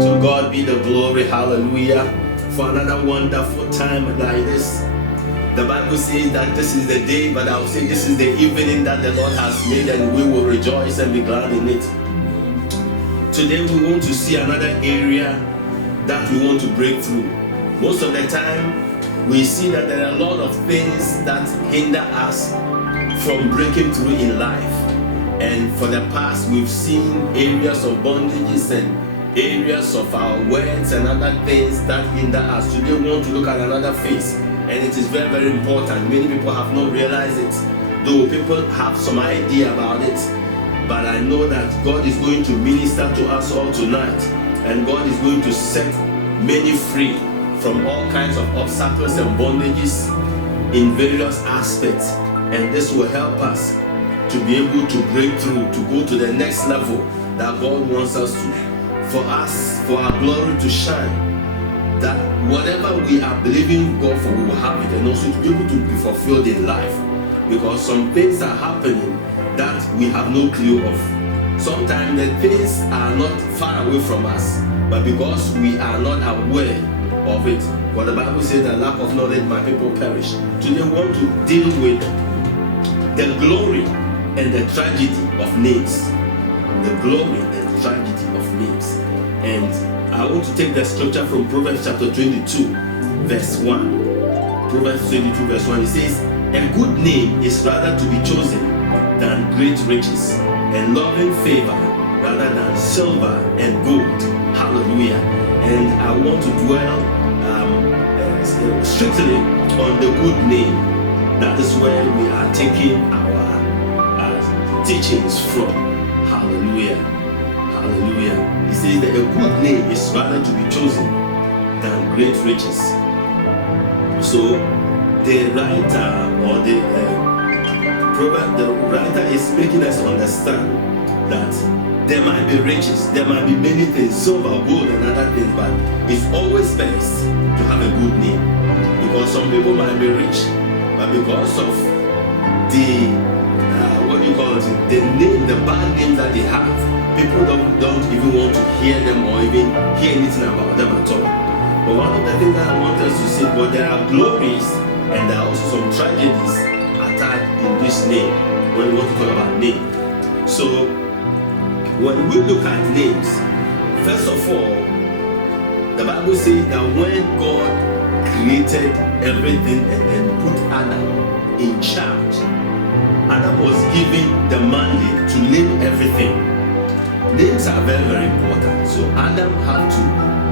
To God be the glory, hallelujah, for another wonderful time like this. The Bible says that this is the day, but I'll say this is the evening that the Lord has made, and we will rejoice and be glad in it. Today we want to see another area that we want to break through. Most of the time, we see that there are a lot of things that hinder us from breaking through in life. And for the past, we've seen areas of bondages and areas of our words and other things that hinder us. Today we want to look at another phase, and it is very, very important. Many people have not realized it, though people have some idea about it. But I know that God is going to minister to us all tonight, and God is going to set many free from all kinds of obstacles and bondages in various aspects. And this will help us to be able to break through, to go to the next level that God wants us to. For us, for our glory to shine, that whatever we are believing God for, we will have it, and also to be able to be fulfilled in life. Because some things are happening that we have no clue of. Sometimes the things are not far away from us, but because we are not aware of it. But the Bible says that lack of knowledge, my people perish. Today we want to deal with the glory and the tragedy of names. The glory and the tragedy of names. And I want to take the scripture from Proverbs chapter 22, verse 1. Proverbs 22, verse 1. It says, a good name is rather to be chosen than great riches, and loving favor rather than silver and gold. Hallelujah. And I want to dwell strictly on the good name. That is where we are taking our teachings from. Hallelujah. Hallelujah. He says that a good name is rather to be chosen than great riches. So the writer or the writer is making us understand that there might be riches, there might be many things, silver, gold, and other things, but it's always best to have a good name. Because some people might be rich, but because of the the name, the bad name that they have, people don't even want to hear them or even hear anything about them at all. But one of the things that I want us to say, but there are glories and there are also some tragedies attached in this name when we want to talk about name. So when we look at names, first of all, the Bible says that when God created everything and then put Adam in charge, Adam was given the mandate to name everything. Names are very, very important. So Adam had to,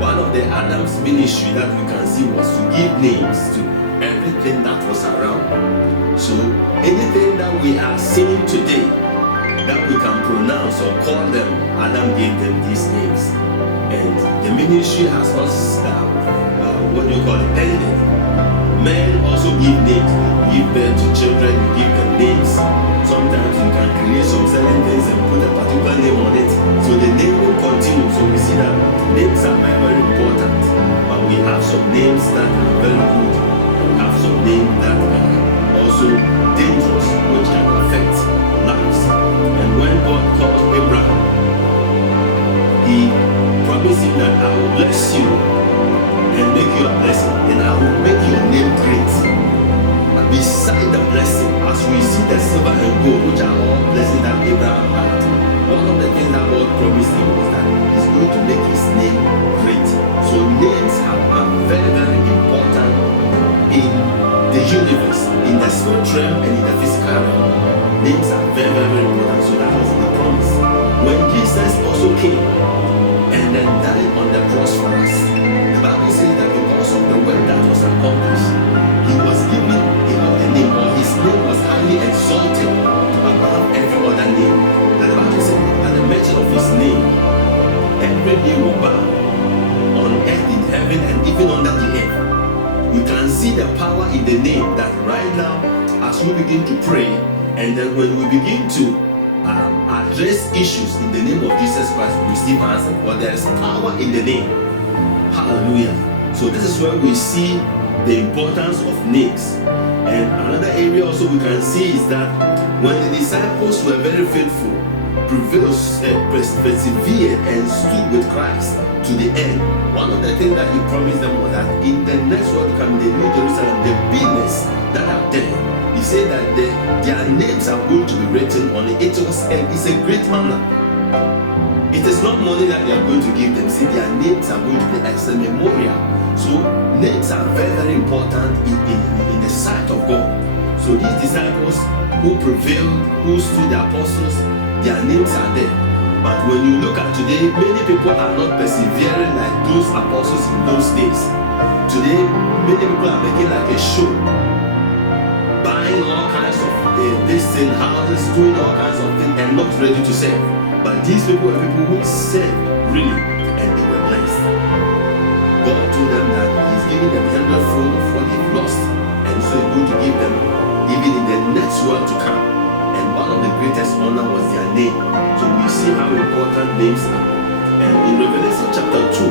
one of the Adam's ministry that we can see was to give names to everything that was around. So anything that we are seeing today that we can pronounce or call them, Adam gave them these names. And the ministry has not, ended. Men also give names. You give birth to children, you give them names. Sometimes you can create some certain things and put a particular name on it. So the name will continue. So we see that names are very, very important. But we have some names that are very good. We have some names that are also dangerous, which can affect lives. And when God called Abraham, he promised him that I will bless you and make you a blessing, and I will make your name great. But beside the blessing, as we see the silver and gold, which are all blessings that Abraham had, one of the things that God promised him was that he's going to make his name great. So names are very, very important in the universe, in the spiritual realm and in the physical realm. Names are very, very, very important. So that was the promise. When Jesus also came and then died on the cross for us, the Bible says that because of the work that was accomplished, he was given a name, or his name was highly exalted above every other name. And the Bible says at the mention of his name, every knee will bow on earth, in heaven, and even under the earth. You can see the power in the name, that right now, as we begin to pray, and then when we begin to address issues in the name of Jesus Christ, we receive answer. But there is power in the name. Hallelujah. So this is where we see the importance of names. And another area also we can see is that when the disciples were very faithful, persevered and stood with Christ, to the end. One of the things that he promised them was that in the next world to come, the New Jerusalem, the business that are there, he said that their names are going to be written on it. It's a great honor. It is not money that they are going to give them. See, their names are going to be as a memorial. So names are very, very important in the sight of God. So these disciples who prevailed, who stood the apostles, their names are there. But when you look at today, many people are not persevering like those apostles in those days. Today, many people are making like a show, buying all kinds of this in houses, doing all kinds of things, and not ready to serve. But these people were people who served really, and they were blessed. God told them that He's giving them 100-fold of what they've lost, and so He's going to give them even in the next world to come. And one of the greatest honor was their name. So we see how important names are. And in Revelation chapter 2,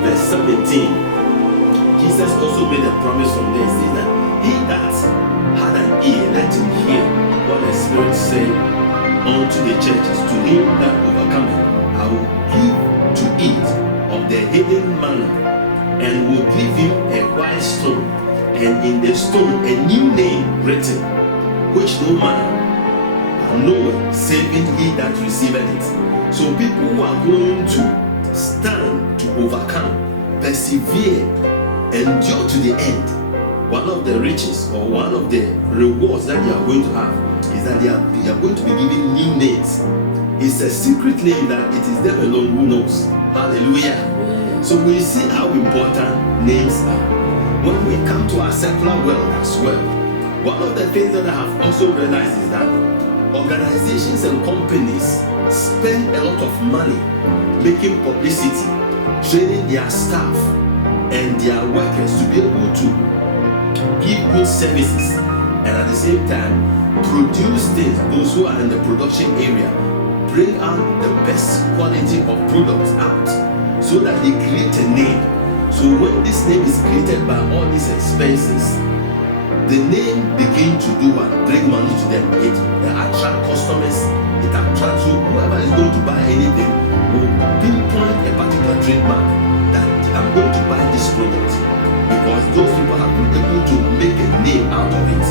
verse 17, Jesus also made a promise from there, saying that he that had an ear, let him hear what the Spirit said unto the churches. To him that overcometh, I will give to eat of the hidden manna, and will give him a white stone, and in the stone a new name written, which no man knoweth, saving he that receiveth it. So people who are going to stand to overcome, persevere, endure to the end, one of the riches or one of the rewards that you are going to have is that they are going to be given new names. It's a secret name that it is them alone who knows. Hallelujah. So we see how important names are. When we come to our secular world as well, one of the things that I have also realized is that organizations and companies spend a lot of money making publicity, training their staff and their workers to be able to give good services, and at the same time produce things. Those who are in the production area bring out the best quality of products out, so that they create a name. So when this name is created by all these expenses, the name begin to do what? Bring money to them. It attract customers. It attracts you. Whoever is going to buy anything will pinpoint a particular trademark that I'm going to buy this product, because those people have been able to make a name out of it.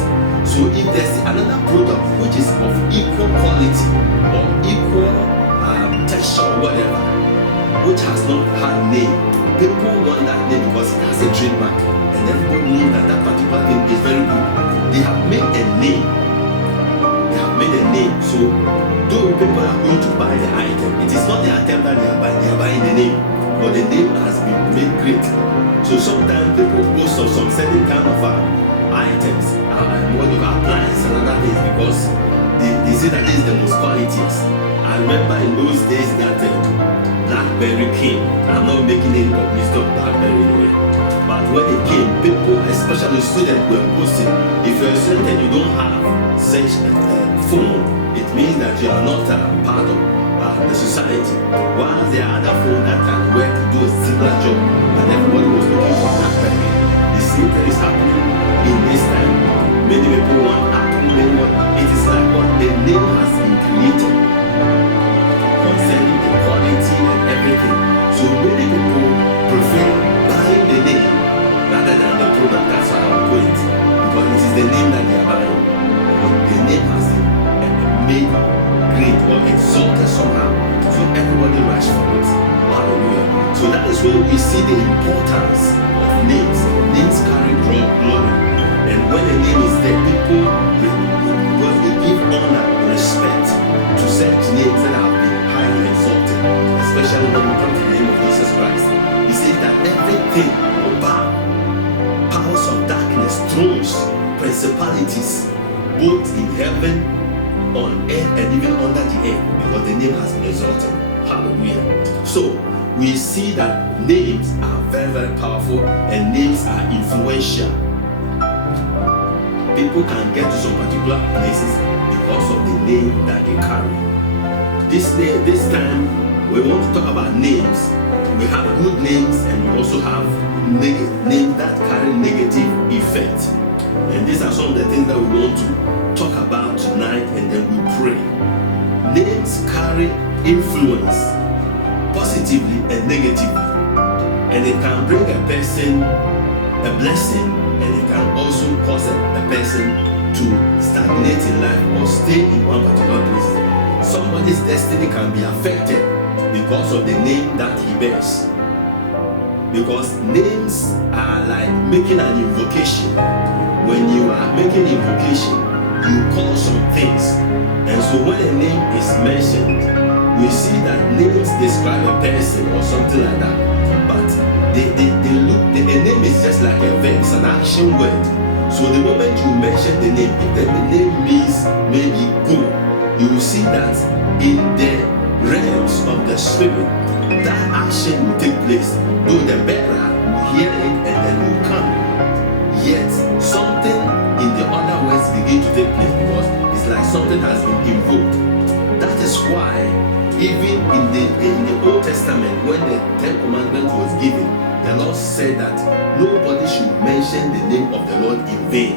So if there's another product which is of equal quality or equal texture or whatever, which has not had name, people want that name because it has a trademark, and everybody knows that that particular thing is very good. They have made a name. They have made a name. So though people are going to buy the item, it is not the item that they are buying the name, but the name has been made great. So sometimes people boast of some certain kind of items, what you appliances and other things, because they say that this is the most qualities. I remember in those days that BlackBerry came. I'm not making any publicity of BlackBerry anyway, but when it came, people, especially students, were posting, if you're a student and you don't have such a phone, it means that you are not part of the society. While there are other phones that can work to do a similar job, and everybody was looking for BlackBerry. The same thing is happening in this time. Many people want Apple, many want. It is like what the name has been created concerning the quality and everything. So many people prefer buying the name rather than the product. That's why I will put it, because it is the name that they are buying. But the name has been made great or exalted somehow, so everybody rush for it. Hallelujah. So that is where we see the importance of names. Names carry glory, and when a name is there, people will give honor, respect to such names that have been highly exalted, especially when we come to the name of Jesus Christ. He says that everything will bow. Powers of darkness, thrones, principalities, both in heaven, on earth, and even under the earth, because the name has been exalted. Hallelujah. So we see that names are very, very powerful, and names are influential. People can get to some particular places because of the name that they carry. This time we want to talk about names. We have good names, and we also have names that carry negative effect. And these are some of the things that we want to talk about tonight, and then we pray. Names carry influence, positively and negatively. And it can bring a person a blessing, and it can also cause a person to stagnate in life or stay in one particular place. Somebody's destiny can be affected because of the name that he bears. Because names are like making an invocation. When you are making invocation, you call some things. And so when a name is mentioned, we see that names describe a person or something like that. But a name is just like a verb, it's an action word. So the moment you mention the name, if the name means maybe go, you will see that in the realms of the spirit, that action will take place. Though the bearer will hear it and then will come, yet something in the other words begin to take place because it's like something has been invoked. That is why even in the Old Testament, when the Ten Commandments was given, the Lord said that nobody should mention the name of the Lord in vain.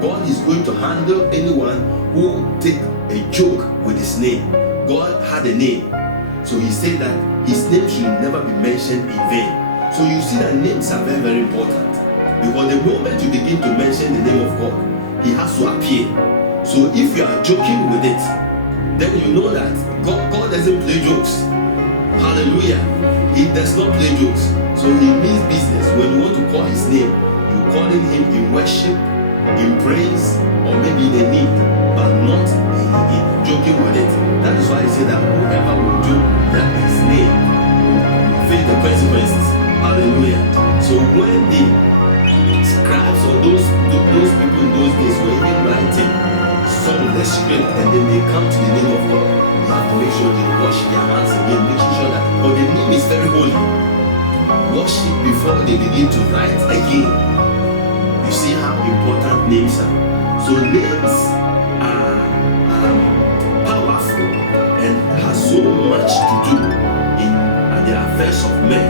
God is going to handle anyone who take a joke with his name. God had a name, so he said that his name should never be mentioned in vain. So you see that names are very, very important, because the moment you begin to mention the name of God, he has to appear. So if you are joking with it, then you know that God doesn't play jokes. Hallelujah. He does not play jokes. So he means business. When you want to call his name, you calling him in worship, in praise, or maybe in a need, but not in joking with it. That is why he said that whoever will do that his name will face the consequences. Hallelujah. So when the scribes or those people in those days were even writing some of the script, and then they come to the name of God, you have to make sure they wash their hands again, making sure that, but the name is very holy. Wash it before they begin to write again. You see how important names are. So names are powerful and has so much to do in the affairs of men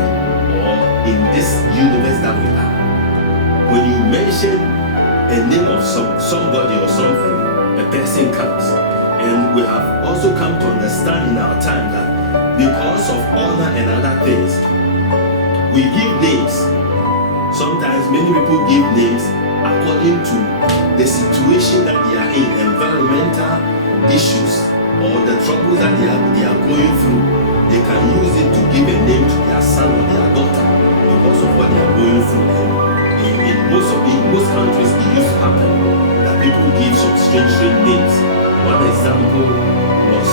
or in this universe that we are. When you mention a name of somebody or something, a person comes. And we have also come to understand in our time that because of honor and other things, we give names. Sometimes many people give names according to the situation that they are in, environmental issues, or the troubles that they are going through. They can use it to give a name to their son or their daughter because of what they are going through. In most countries, it used to happen that people give some strange names. One example was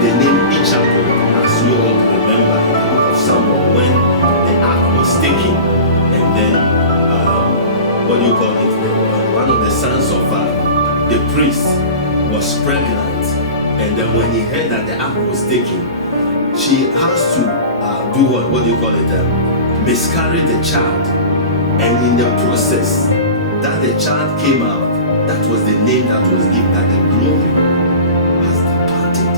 the name Ichapo, as you all remember in the book of Samuel, when the ark was taken, and then one of the sons of the priest was pregnant, and then when he heard that the ark was taken, she has to miscarry the child. And in the process that the child came out, that was the name that was given, that the glory has departed.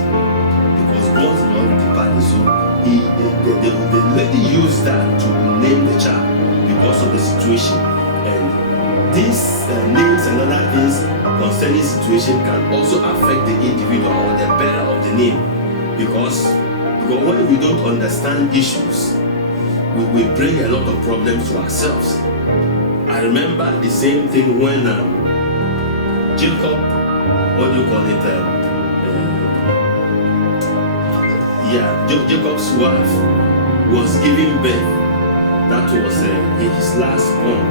Because God's glory departed. So the lady used that to name the child because of the situation. And these names and other things concerning situation can also affect the individual or the bearer of the name. Because when we don't understand issues, we bring a lot of problems to ourselves. I remember the same thing when Jacob, Jacob's wife was giving birth. That was his last born,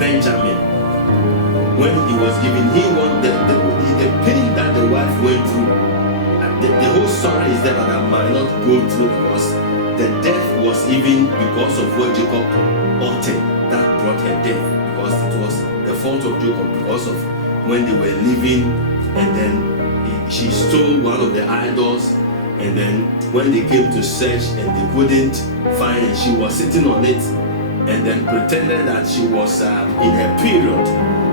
Benjamin. When he was giving, the pain that the wife went through. The whole story is there, but I might not go through because the death was even because of what Jacob uttered that brought her death, because it was the fault of Jacob because of when they were living, and then she stole one of the idols, and then when they came to search and they couldn't find it, she was sitting on it and then pretended that she was in her period,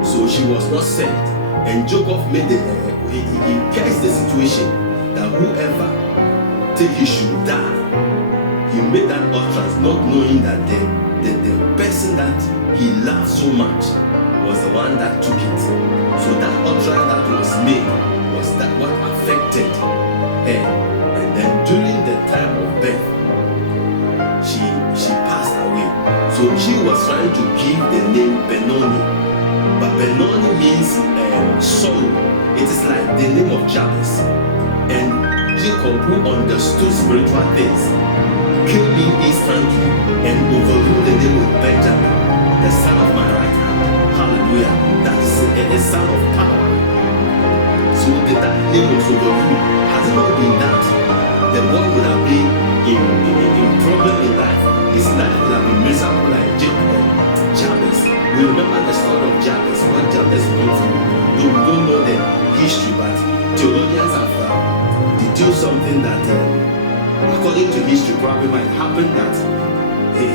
so she was not saved. And Jacob made he cursed the situation that whoever take he should die. He made that utterance not knowing that the person that he loved so much was the one that took it. So that utterance that was made was that what affected her. And then during the time of birth, she So she was trying to give the name Benoni, but Benoni means sorrow. It is like the name of Jabez. And Jacob, who understood spiritual things, came in instantly and overruled the name of Benjamin, the son of my right hand. Hallelujah. That is a son of power. So that name was overruled. Has it not been that, the boy would have been in problem in life. His life would have been miserable like Jabez. We remember the story of Jabez, what Jabez went through. Though we don't know the history, but theologians have deduced something that, according to history, probably might happen that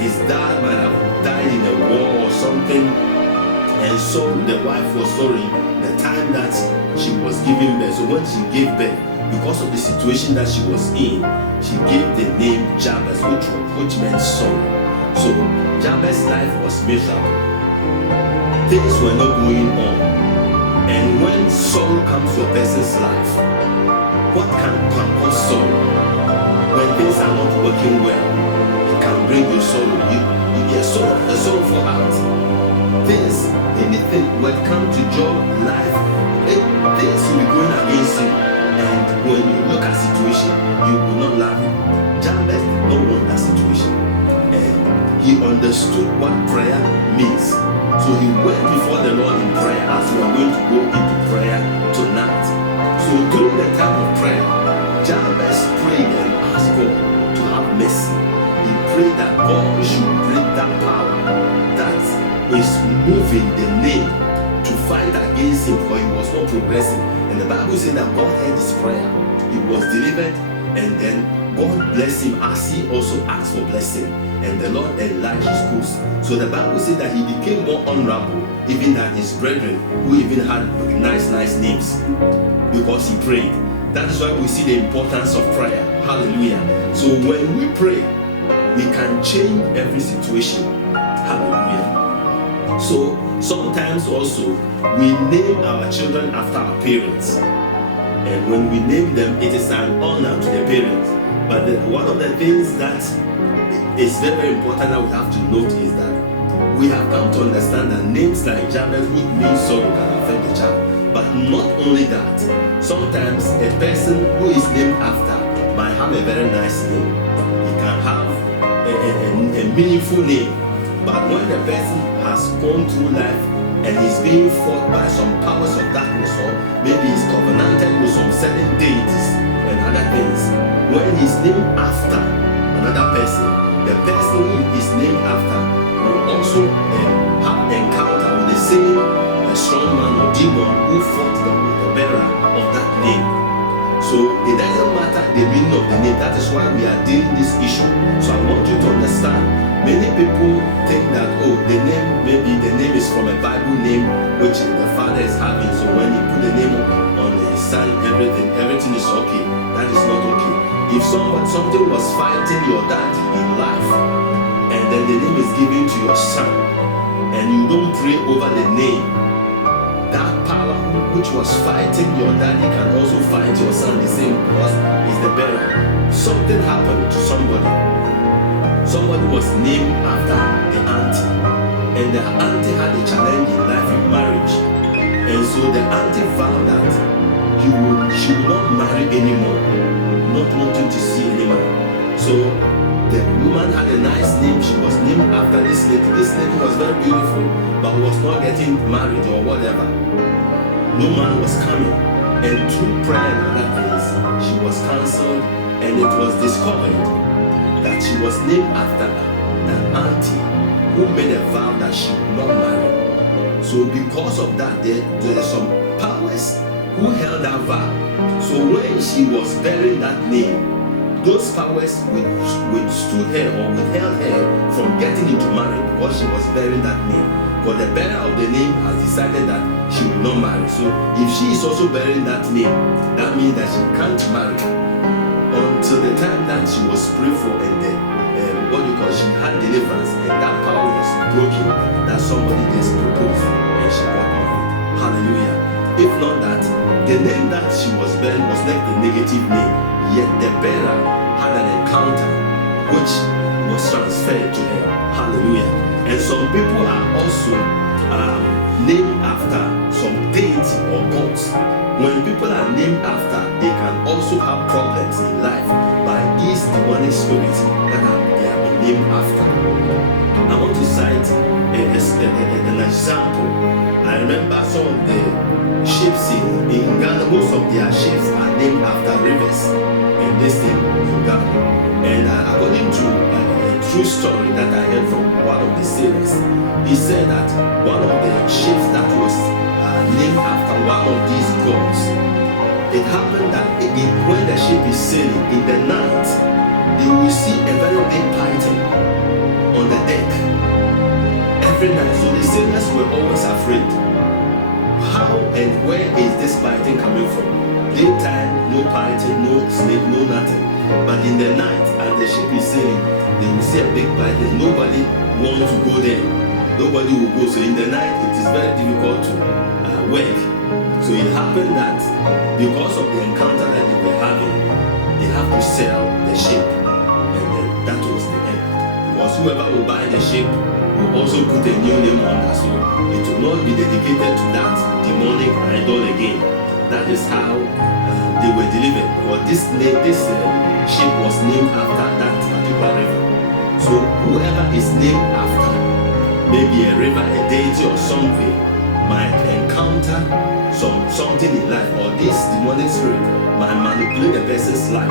his dad might have died in a war or something, and so the wife was sorry the time that she was giving birth. So when she gave birth, because of the situation that she was in, she gave the name Jabez, which meant sorrow. So Jabez's life was miserable. Things were not going on. And when sorrow comes to a person's life, what can cause sorrow? When things are not working well, it can bring you sorrow. You get a sorrowful heart. Things, anything, when it comes to job, life, things will be going against you. And when you look at situation, you will not love it. Jabez did not want that situation. And he understood what prayer means. So he went before the Lord in prayer, as we are going to go into prayer tonight. So during the time of prayer, Jabez prayed and asked God to have mercy. He prayed that God should break that power that is moving the name to fight against him, for he was not progressing. And the Bible said that God heard his prayer. He was delivered, and then God blessed him as he also asked for blessing. And the Lord enlarged his coast. So the Bible said that he became more honorable even than his brethren, who even had nice names, because he prayed. That is why we see the importance of prayer. Hallelujah. So when we pray, we can change every situation. Hallelujah. So sometimes also we name our children after our parents. And when we name them, it is an honor to the parents. But one of the things that is very, very important that we have to note is that we have come to understand that names like Jabez, which means sorrow, can affect the child. But not only that, sometimes a person who is named after might have a very nice name. He can have a meaningful name. But when the person has gone through life and is being fought by some powers of darkness, or maybe he's covenanted with some certain deities and other things, when he's named after another person, the person who is named after will also have encounter with the same strong man or demon who fought the bearer of that name. So it doesn't matter the meaning of the name. That is why we are dealing this issue. So I want you to understand. Many people think that, oh, the name, maybe the name is from a Bible name which the father is having. So when he put the name on his son, everything is okay. That is not okay. If something was fighting your daddy in life, and then the name is given to your son, and you don't pray over the name, that power which was fighting your daddy can also fight your son the same, because he's the bearer. Something happened to somebody. Somebody was named after the auntie, and the auntie had a challenge in life in marriage, and so the auntie vowed that she would not marry anymore, not wanting to see any man. So the woman had a nice name. She was named after this lady. This lady was very beautiful, but was not getting married or whatever. No man was coming, and through prayer and other things, she was cancelled, and it was discovered that she was named after an auntie who made a vow that she would not marry. So because of that, there are some powers who held that vow. So when she was bearing that name, those powers withstood her or withheld her from getting into marriage, because she was bearing that name. But the bearer of the name has decided that she will not marry. So if she is also bearing that name, that means that she can't marry until the time that she was prayed for, and then she had deliverance, and that power was broken, that somebody just proposed and she got married. Hallelujah. If not that, the name that she was bearing was like a negative name, yet the bearer had an encounter which was transferred to her. Hallelujah. And some people are also named after some deity or gods. When people are named after, they can also have problems in life by these demonic spirits that they have been named after. I want to cite an example. I remember some of the chiefs in Ghana, most of their chiefs are named after rivers and this thing in Ghana. And according to a true story that I heard from one of the sailors, he said that one of the ships that was named after one of these gods, it happened that when the ship is sailing in the night, they will see a very big python on the deck every night. So the sailors were always afraid. How and where is this python coming from? Daytime, no python, no snake, no nothing. But in the night, as the ship is sailing, they will see a big python. Nobody wants to go there. Nobody will go. So in the night, it is very difficult to work. So it happened that because of the encounter that they were having, they have to sell the ship. And then that was the end. Because whoever will buy the ship will also put a new name on that. So it will not be dedicated to that demonic idol again. That is how they were delivered. But this ship was named after that particular river. So whoever is named after maybe a river, a deity or something, might encounter something in life, or this demonic spirit might manipulate a person's life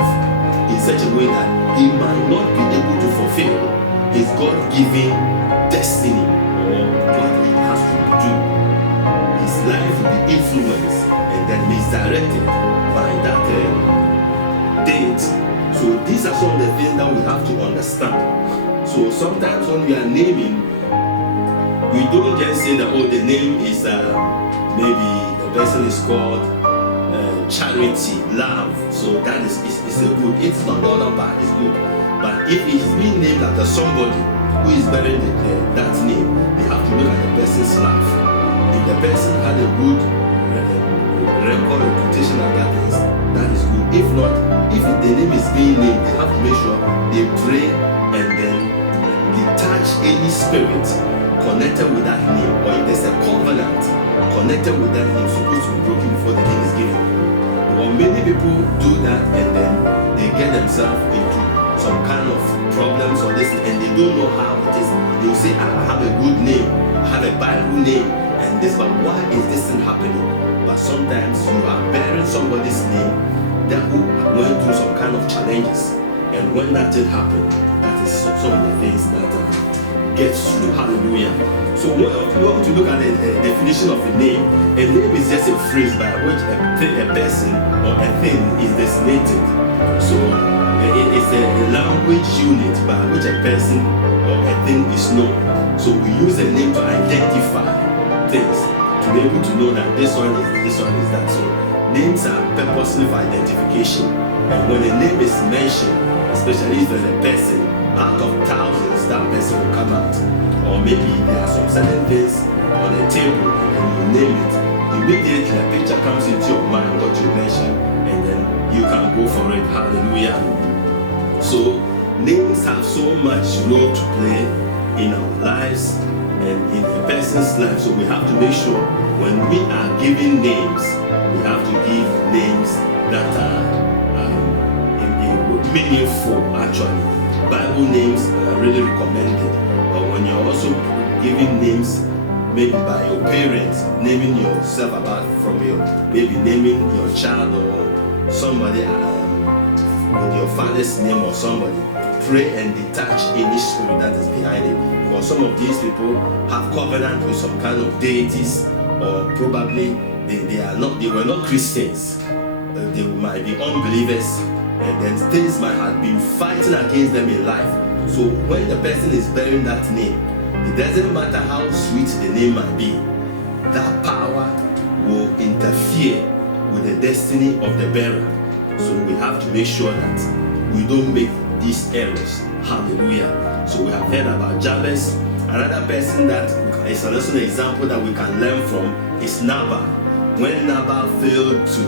in such a way that he might not be able to fulfill his God-given destiny or what he has to do. His life will be influenced and then misdirected by that deity. So these are some of the things that we have to understand. So sometimes when we are naming, we don't just say that, oh, the name is maybe the person is called Charity, Love. So that is a good. It's not all about it's good. But if it's being named after somebody who is bearing that name, they have to look at the person's life. If the person had a good record, reputation, and that is good. If not, if the name is being named, they have to make sure they pray and then detach any spirit connected with that name, or if there's a covenant connected with that name supposed to be broken before the name is given. But many people do that and then they get themselves into some kind of problems or this, and they don't know how it is. They will say, I have a good name, I have a Bible name, and this, but why is this thing happening? But sometimes you are bearing somebody's name that who went through some kind of challenges, and when that did happen, that is some of the things that gets through. Hallelujah. So we want to look at the definition of a name. A name is just a phrase by which a person or a thing is designated. So it is a language unit by which a person or a thing is known. So we use a name to identify things, to be able to know that this one is that. So names are purposely for identification. And when a name is mentioned, especially if there's a person, out of thousands, that person will come out. Or maybe there are some certain things on the table and you name it. Immediately a picture comes into your mind, what you mentioned, and then you can go for it. Hallelujah. So names have so much role to play in our lives and in a person's life. So we have to make sure when we are giving names, we have to give names that are meaningful actually. Bible names are really recommended, but when you're also giving names, maybe by your parents, naming yourself about from your, maybe naming your child or somebody with your father's name or somebody, pray and detach any spirit that is behind it, because some of these people have covenant with some kind of deities, or probably they were not Christians, they might be unbelievers. And then things might have been fighting against them in life. So when the person is bearing that name, it doesn't matter how sweet the name might be, that power will interfere with the destiny of the bearer. So we have to make sure that we don't make these errors. Hallelujah. So we have heard about Jabez. Another person that is also an example that we can learn from is Nabal. When Nabal failed to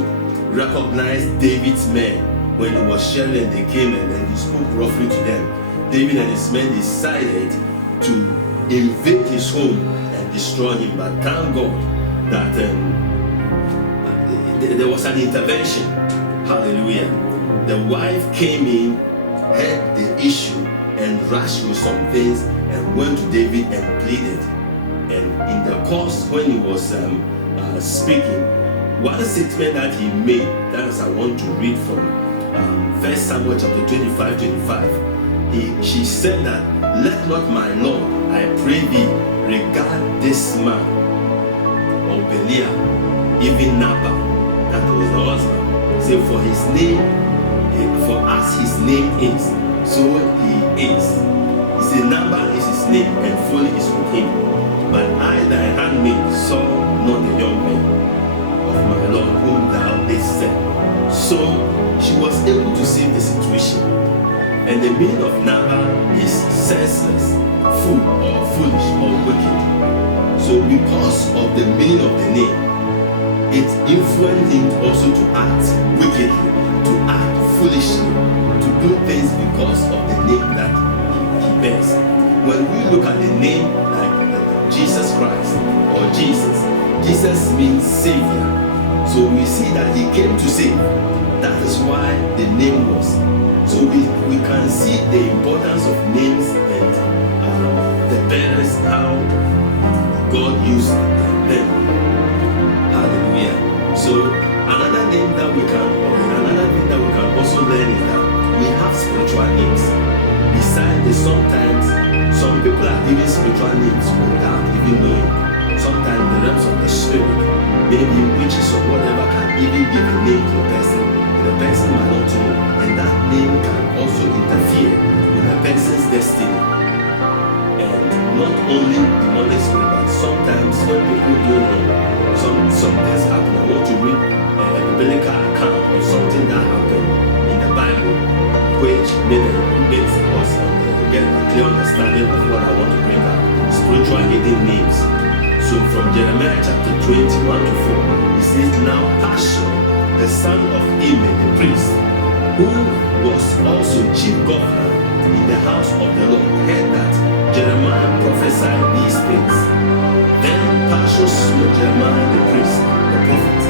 recognize David's men, when he was sharing and they came and then he spoke roughly to them, David and his men decided to invade his home and destroy him. But thank God that there was an intervention. Hallelujah. The wife came in, heard the issue, and rushed with some things and went to David and pleaded. And in the course, when he was speaking, one statement that he made, that is I want to read from 1 Samuel chapter 25. She said that, let not my Lord, I pray thee, regard this man, or Belial, even Nabal, that was the husband. Say, for his name, for as his name is, so he is. He said, Nabal is his name, and folly is with him. But I, thy handmaid, saw not the young man of my Lord whom thou didst send. So she was able to save the situation. And the meaning of Nabal is senseless, fool, or foolish, or wicked. So because of the meaning of the name, it influenced him also to act wickedly, to act foolishly, to do things because of the name that he bears. When we look at the name like Jesus Christ or Jesus means Savior. So we see that he came to save. That is why the name was. So we can see the importance of names and the bearers, how God used them. Hallelujah. So another thing that we can also learn is that we have spiritual names. Besides this, sometimes some people are giving spiritual names without even knowing. Sometimes the realms of the spirit, maybe witches or whatever, can even give a name to a person. The person might not know, and that name can also interfere with a person's destiny. And not only demonic spirit, but sometimes when people do wrong, some things happen. I want to read a biblical account of something that happened in the Bible, which makes us get a clear understanding of what I want to bring up. Spiritual hidden names. So from Jeremiah chapter 21 to 4, it says, now Pashur, the son of Immer, the priest, who was also chief governor in the house of the Lord, heard that Jeremiah prophesied these things. Then Pashur slew Jeremiah the priest, the prophet,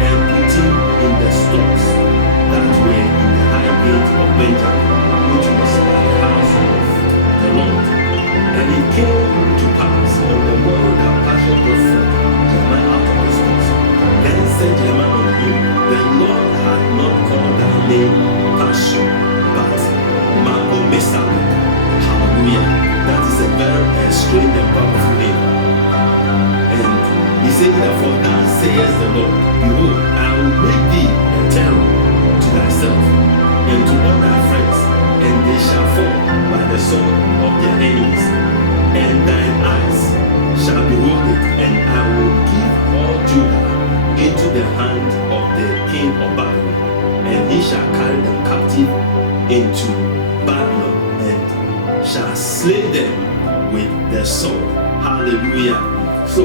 and put him in the stocks that were in the high gate of Benjamin, which was by the house of the Lord. And it came to pass on the morning that Pashur brought forth Jeremiah out of the stocks. Then said Jeremiah unto him, the Lord had not called thy name Pashur, but Magomesabib. Hallelujah. That is a very strange and powerful name. And he said, therefore thou sayest the Lord, behold, I will make thee a terror to thyself and to all thy friends, and they shall fall by the sword of their enemies, and thine eyes shall behold it, and I will give all Judah into the hand of the king of Babylon, and he shall carry them captive into Babylon, and shall slay them with the sword. Hallelujah. So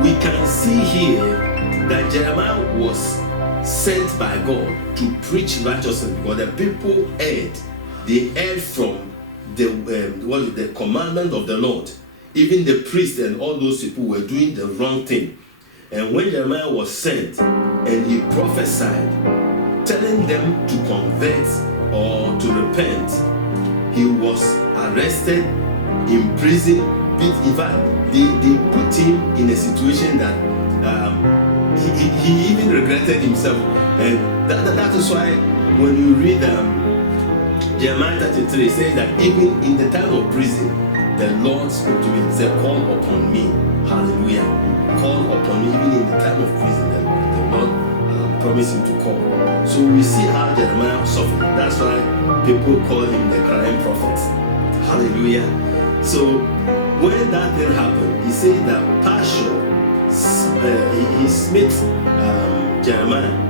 we can see here that Jeremiah was sent by God to preach righteousness, because the people heard from the commandment of the Lord. Even the priest and all those people were doing the wrong thing. And when Jeremiah was sent and he prophesied, telling them to convert or to repent, he was arrested, imprisoned. In fact, they put him in a situation that he even regretted himself. And that is why when you read Jeremiah 33, it says that even in the time of prison, the Lord spoke to me and said, call upon me. Hallelujah. Call upon me. Even in the time of prison, the Lord promised him to call. So we see how Jeremiah suffered. That's why people call him the crying prophet. Hallelujah. So when that thing happened, he said that Pashur, he smote Jeremiah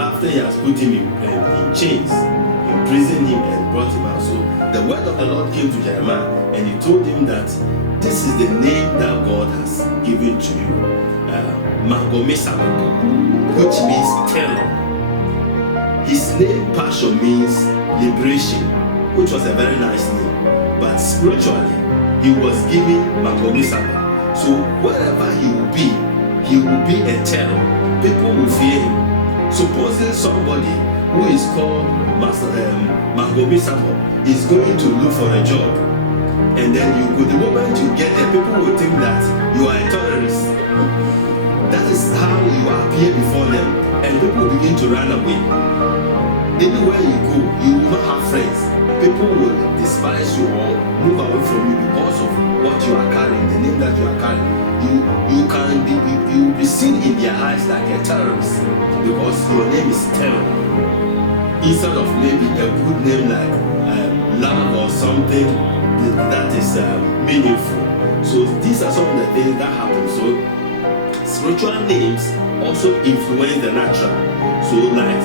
after he has put him in chains, imprisoned him and brought him out. So the word of the Lord came to Jeremiah, and he told him that this is the name that God has given to you, Magomesabib, which means terror. His name Pashur means liberation, which was a very nice name. but spiritually, he was given Magobisaba. So wherever he will be a terror. People will fear him. Supposing somebody who is called Magobisaba is going to look for a job, and then the moment you get there, people will think that you are a terrorist. That is how you appear before them, and people begin to run away. Anywhere you go, you will not have friends. People will despise you or move away from you because of what you are carrying, the name that you are carrying. You will be seen in their eyes like a terrorist because your name is terror. Instead of maybe a good name like love or something that is meaningful. So these are some of the things that happen. So spiritual names also influence the natural. So like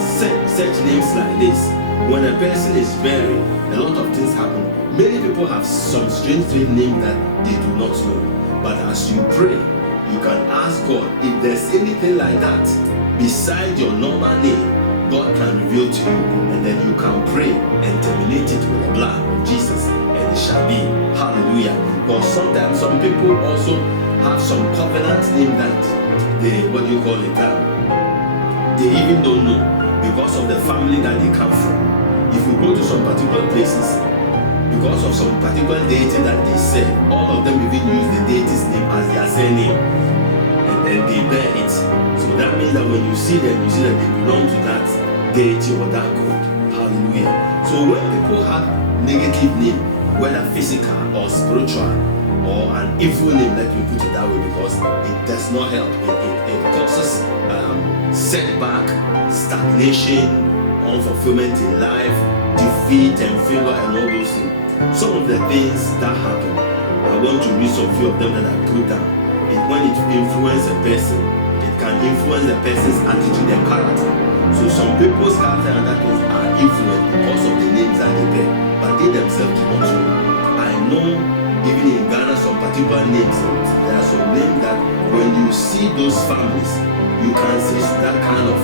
such names like this, when a person is buried, a lot of things happen. Many people have some strange name that they do not know. But as you pray, you can ask God if there's anything like that beside your normal name. God can reveal to you, and then you can pray and terminate it with the blood of Jesus, and it shall be. Hallelujah. Because sometimes some people also have some covenant name that they even don't know because of the family that they come from. If you go to some particular places, because of some particular deity that they serve, all of them even use the deity's name as their surname, and then they bear it. So that means that when you see them, you see that they belong to that deity or that god. Hallelujah. So when people have negative name, whether physical or spiritual or an evil name, let me put it that way, because it does not help. It causes setback, stagnation, unfulfillment in life, defeat and failure and all those things. Some of the things that happen, I want to read some few of them that I put down. When it influences a person, it can influence the person's attitude and character. So some people's character and attitudes are influenced because of the names that they bear, but they themselves do not know. I know even in Ghana some particular names, there are some names that when you see those families, you can see that kind of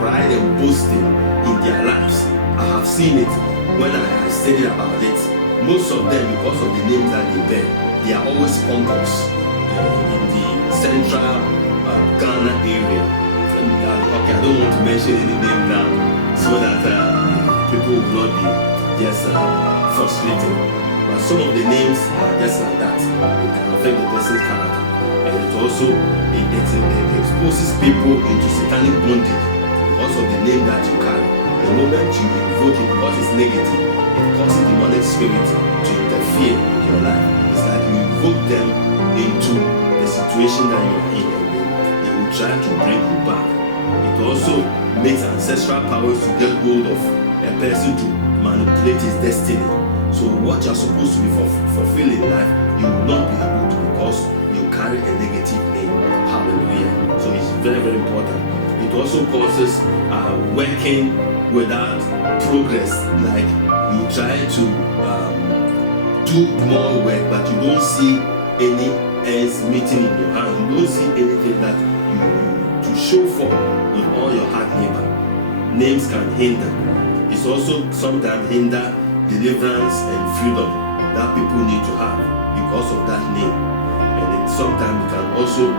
pride and boasting in their lives. I have seen it when I studied about it. Most of them, because of the names that they bear, they are always pompous in the central Ghana area. Okay, I don't want to mention any name now so that people will not be just frustrated. But some of the names are just like that. It can affect the person's character. And it also it exposes people into satanic bondage because of the name that you carry. The moment you invoke it because it's negative, it causes demonic spirit to interfere with your life. It's like you invoke them into the situation that you are in, and they will try to bring you back. It also makes ancestral powers to get hold of a person to manipulate his destiny. So what you're supposed to be fulfilling in life, you will not be able to because you carry a negative name. Hallelujah. So it's very, very important. It also causes working without progress. Like you try to do more work, but you don't see any ends meeting in your hand. You don't see anything that you to show for with all your hard labor. Names can hinder. It's also sometimes hinder deliverance and freedom that people need to have because of that name. And it sometimes can also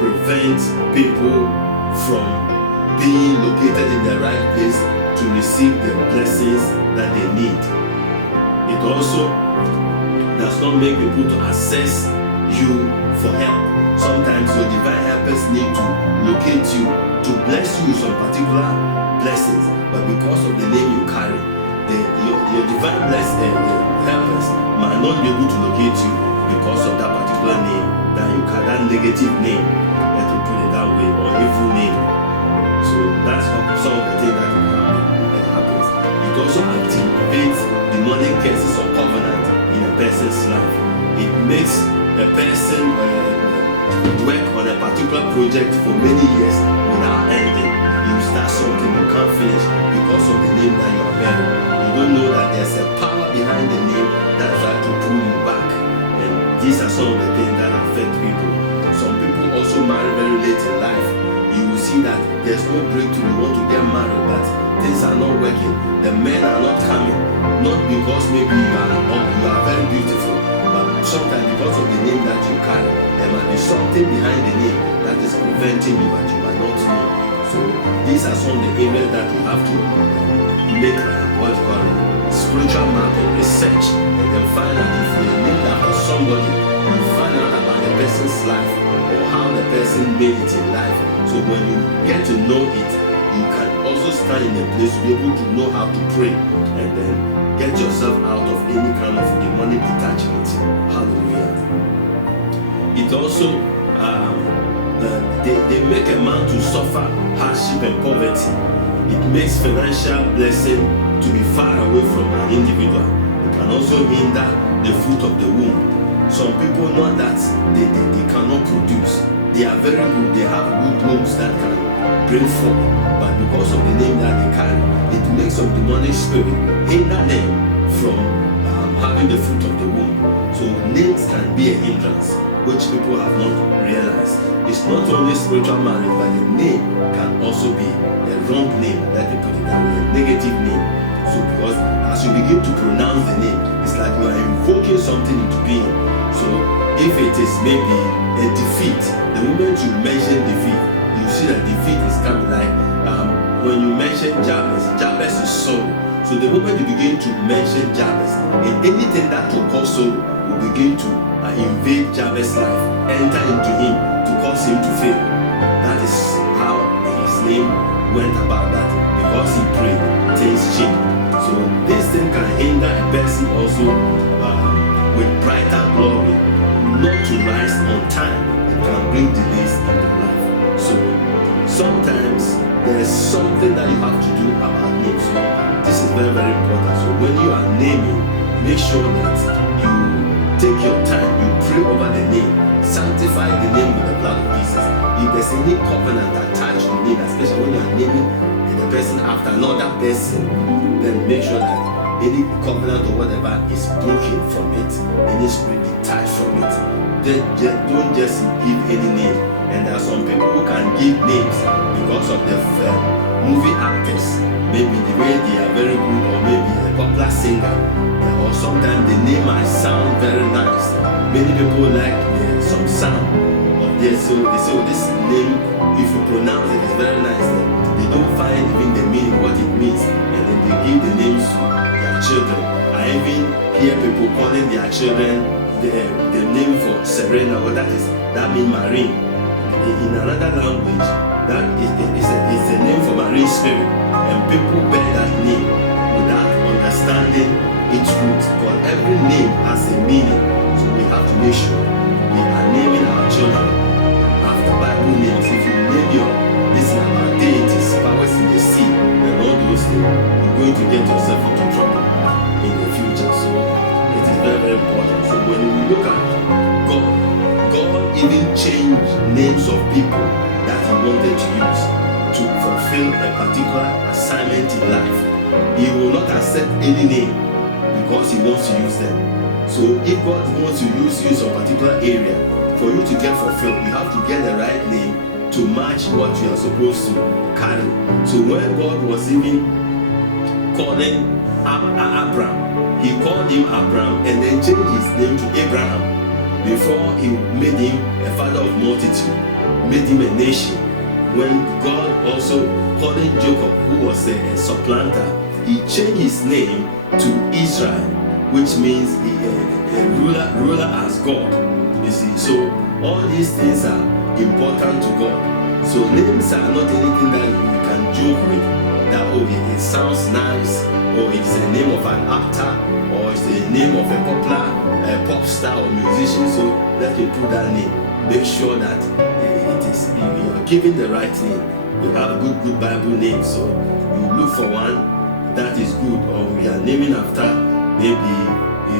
prevent people from being located in the right place to receive the blessings that they need. It also does not make people to access you for help. Sometimes your divine helpers need to locate you to bless you with some particular blessings, but because of the name you carry, your divine helpers might not be able to locate you because of that particular name that you carry, that negative name, let me put it that way, or evil name. So that's some of the things that happens. It also activates demonic curses or covenant in a person's life. It makes a person work on a particular project for many years without ending. You start something you can't finish because of the name that you are bearing. You don't know that there's a power behind the name that tries to pull you back. And these are some of the things that affect people. Some people also marry very late in life. You will see that there's no breakthrough. You want to get married, but things are not working. The men are not coming. not because maybe you are very beautiful, but sometimes because of the name that you carry, there might be something behind the name that is preventing you, but you might not know. So these are some of the areas that you have to make what's called spiritual mapping, research, and then find out if you are named after somebody, you find out about the person's life or how the person made it in life. So when you get to know it, you can also stand in a place to be able to know how to pray and then get yourself out of any kind of demonic detachment. Hallelujah. It also, they make a man to suffer hardship and poverty. It makes financial blessing to be far away from an individual. It can also hinder the fruit of the womb. Some people know that they cannot produce. They are very good. They have good wombs that can bring forth. But because of the name that they carry, it makes some demonic spirit hinder them from having the fruit of the womb. So names can be a hindrance, which people have not realized. It's not only spiritual marriage, but the name can also be a wrong name, let me put it that way, a negative name. So because as you begin to pronounce the name, it's like you are invoking something into being. So if it is maybe a defeat, the moment you mention defeat, you see that defeat is coming. Like when you mention Jabez, Jabez is sorrow. So the moment you begin to mention Jabez, and anything that will cause sorrow will begin to invade Jabez's life, enter into him to cause him to fail. That is how his name went about that. Because he prayed, things changed. So this thing can hinder a person also with brighter glory, not to rise on time. It can bring delays in your life. So sometimes there is something that you have to do about names. So this is very, very important. So when you are naming, make sure that you take your time, you pray over the name, sanctify the name with the blood of Jesus. If there's any covenant attached to the name, especially when you are naming the person after another person, then make sure that any covenant or whatever is broken from it, any spirit detached from it. Don't just give any name. And there are some people who can give names because of the movie actors. Maybe the way they are very good, or maybe a popular singer, or sometimes the name might sound very nice. Many people like some sound of this, so they say, oh, this name, if you pronounce it, is very nice. They don't find even the meaning, what it means, and then they give the names to their children. I even hear people calling their children the name for Serena, or that means marine. In another language, that is a name for marine spirit, and people bear that name without understanding its roots. Because every name has a meaning, so we have to make sure we are naming our children after Bible names. If you name your about deities, powers in the sea, and all those things, you're going to get yourself into trouble in the future. So it is very, very important. So when we look at God even changed names of people that he wanted to use to fulfill a particular assignment in life. He will not accept any name because he wants to use them. So if God wants to use you in a particular area, for you to get fulfilled, you have to get the right name to match what you are supposed to carry. So when God was even calling Abraham, he called him Abraham and then changed his name to Abraham. Before he made him a father of multitude, made him a nation. When God also called Jacob, who was a supplanter, he changed his name to Israel, which means a ruler as God. You see, so all these things are important to God. So names are not anything that you can joke with. That it sounds nice, or it's the name of an actor, or it's the name of a popular pop star or musician. So let me put that name. Make sure that you are giving the right name. We have good Bible names, so you look for one that is good, or we are naming after maybe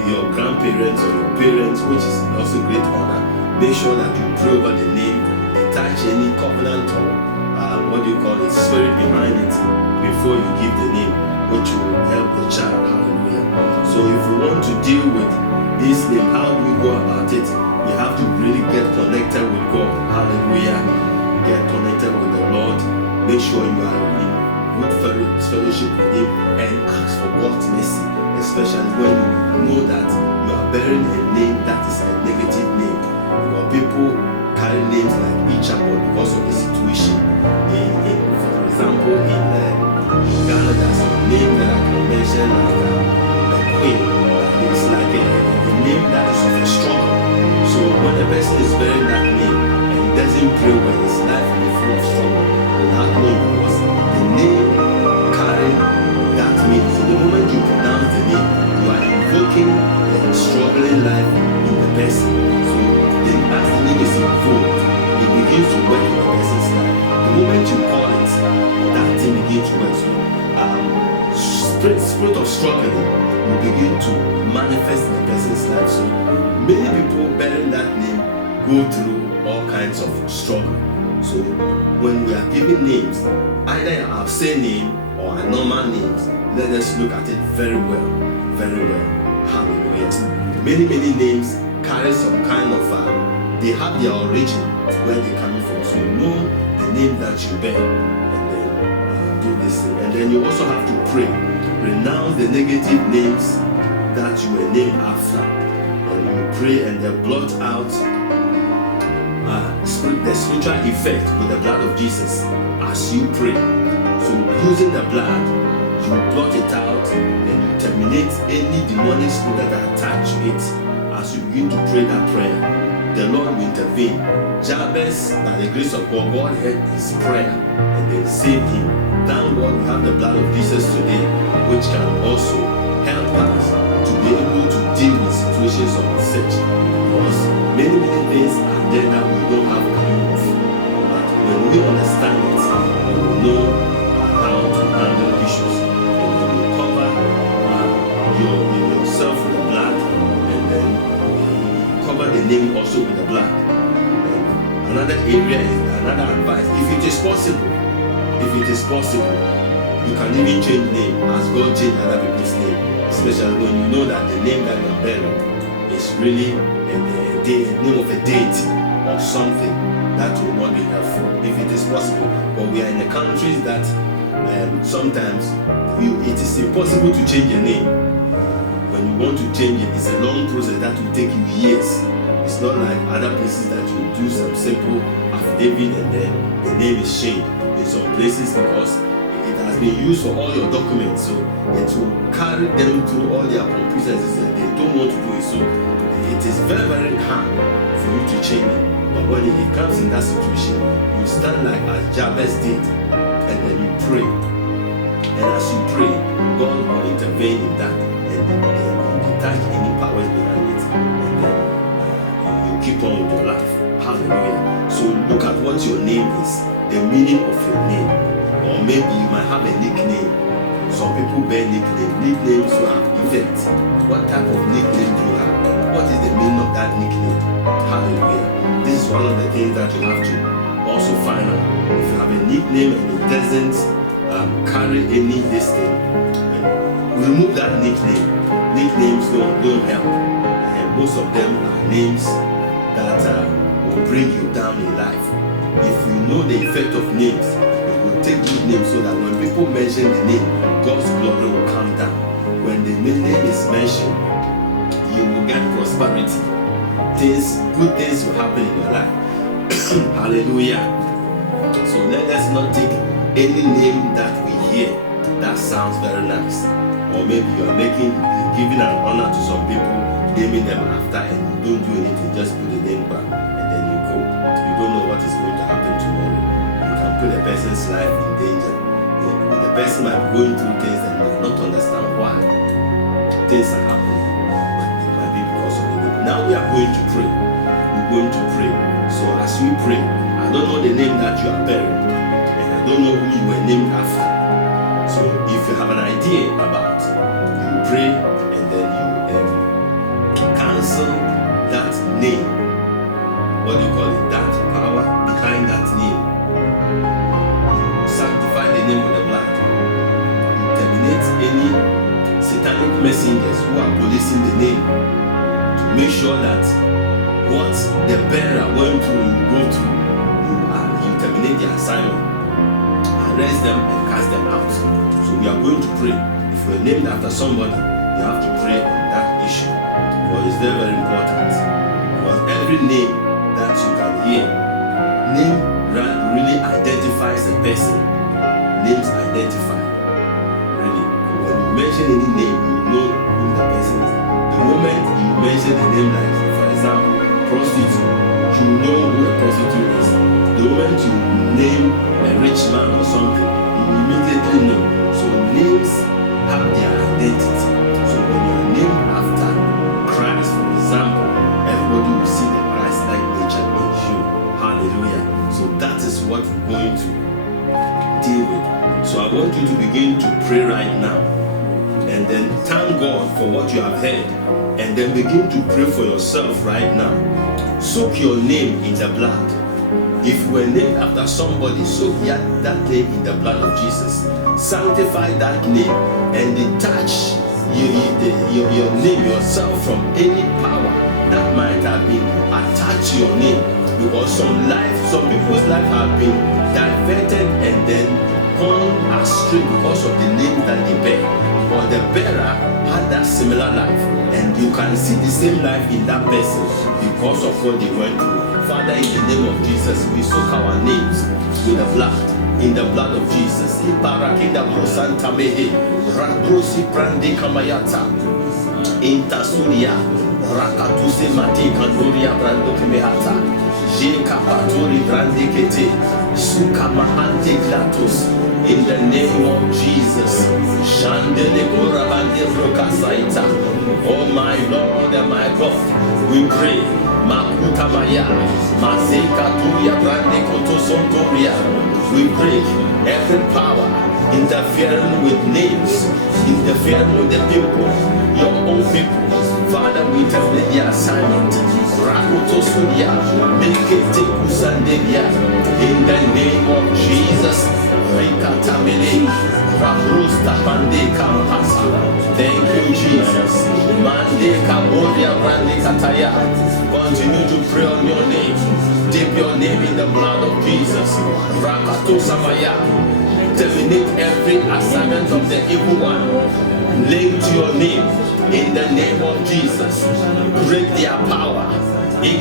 your grandparents or your parents, which is also great honor. Make sure that you pray over the name, attach any covenant or spirit behind it before you give the name, which will help the child. Hallelujah. So if we want to deal with this name, how do we go about it? We have to really get connected with God. Hallelujah. Get connected with the Lord. Make sure you are in good fellowship with him and ask for God's mercy. especially when you know that you are bearing a name that is a negative name. Because people carry names like Ichabo because of the situation. For example, in Ghana, there's a name that I can mention like Queen. It's like a name that is of a struggle. So when a person is bearing that name and he doesn't pray well, his life will be full of struggle. Without knowing, because the name carrying that means. So the moment you pronounce the name, you are invoking the struggling life in the person. So then as the name is invoked, it begins to work in the person's life. The moment you call it, that thing begins to work. So spirit of struggling will begin to manifest in the person's life. So many people bearing that name go through all kinds of struggle. So when we are giving names, either our surname or our normal names, let us look at it very well, very well. Hallelujah. Many names carry some kind of, they have their origin, where they're coming from. So you know the name that you bear, and then do this thing. And then you also have to pray. Renounce the negative names that you were named after. And you pray and then blot out the spiritual effect with the blood of Jesus as you pray. So using the blood, you blot it out and you terminate any demonic spirit that are attached to it. As you begin to pray that prayer, the Lord will intervene. Jabez, by the grace of God, God heard his prayer and then saved him. Thank God we have the blood of Jesus today, which can also help us to be able to deal with situations of such. Because many things are there that we don't have clue of. But when we understand it, we will know how to handle issues. And then you cover yourself with the blood, and then you cover the name also with the blood. And another area is another advice. If it is possible, you can even change name as God changed other people's name, especially when you know that the name that you are bearing is really a name of a deity or something that will not be helpful, if it is possible. But we are in the countries that sometimes it is impossible to change a name. When you want to change it, it's a long process that will take you years. It's not like other places that you do some simple affidavit and then the name is changed. In some places, because it has been used for all your documents, so it will carry them through all their computers and they don't want to do it. So it is very hard for you to change it. But when it comes in that situation, you stand like as Jabez did, and then you pray. And as you pray, God will intervene in that, and then you detach any powers behind it, and then you keep on with your life. Hallelujah. So look at what your name is, the meaning of your name. Or maybe you might have a nickname. Some people bear nicknames. Nicknames will have effect. What type of nickname do you have? What is the meaning of that nickname? Hallelujah. This is one of the things that you have to also find out. If you have a nickname and it doesn't carry any distance, remove that nickname. Nicknames don't help. And most of them are names that will bring you down in life. If you know the effect of names, you will take good names so that when people mention the name, God's glory will come down. When the name is mentioned, you will get prosperity. Good things will happen in your life. Hallelujah. So let us not take any name that we hear that sounds very nice. Or maybe you are giving an honor to some people, naming them after, and you don't do anything, just put the name back and then you go. You don't know what is going to happen tomorrow. You can put a person's life in danger. The person might be going through things and might not understand why things are happening, but it might be because of the name. Now we are going to pray. We're going to pray. So as we pray, I don't know the name that you are bearing, and I don't know who you were named after. So if you have an idea about, you pray and then you cancel that name. What do you call it? That power behind that name. You sanctify the name with the blood. You terminate any satanic messengers who are policing the name to make sure that what the bearer went through, you go through. You terminate the assignment, arrest them and cast them out. So we are going to pray. If you are named after somebody, you have to pray on that issue. Because it's very, very important. Because every name that you can hear, name really identifies a person. Names identify. Really. When you mention any name, you know who the person is. The moment you mention the name, like for example, prostitute, you know who a prostitute is. The moment you name a rich man or something, you immediately know. So names have their identity. So when you are named after Christ, for example, everybody will see the Christ-like nature in you. Hallelujah. So that is what we're going to deal with. So I want you to begin to pray right now. And then thank God for what you have heard. And then begin to pray for yourself right now. Soak your name in the blood. If you were named after somebody, soak that name in the blood of Jesus. Sanctify that name and detach your name, yourself from any power that might have been attached to your name. Because some people's life have been diverted and then gone astray because of the name that they bear. Because the bearer had that similar life, and you can see the same life in that person because of what they went through. Father, in the name of Jesus, we soak our names with the blood, in the blood of Jesus. Ibarakinda brosanta mehe, rakrosi prande kamayata, intasuria, rakatuse mate kandoria brando kimehata, jeka paturi brande kete, suka mahante klatus. In the name of Jesus, Shandele Kurabande Rokasaita. Oh my Lord and my God, we pray. Makuta Maya, Mazeka Turia Brande Kotosontoria. We break every power interfering with names, interfering with the people, your own people. Father, we terminate the assignment. Rakotosuria, Mekete Kusanderia. In the name of Jesus. Rikatamele, Rabrusta Pande Kampasa. Thank you, Jesus. Mande Kaboria Brande Kataya. Continue to pray on your name. Dip your name in the blood of Jesus. Rakato Samaya. Terminate every assignment of the evil one. Link to your name in the name of Jesus. Break their power. We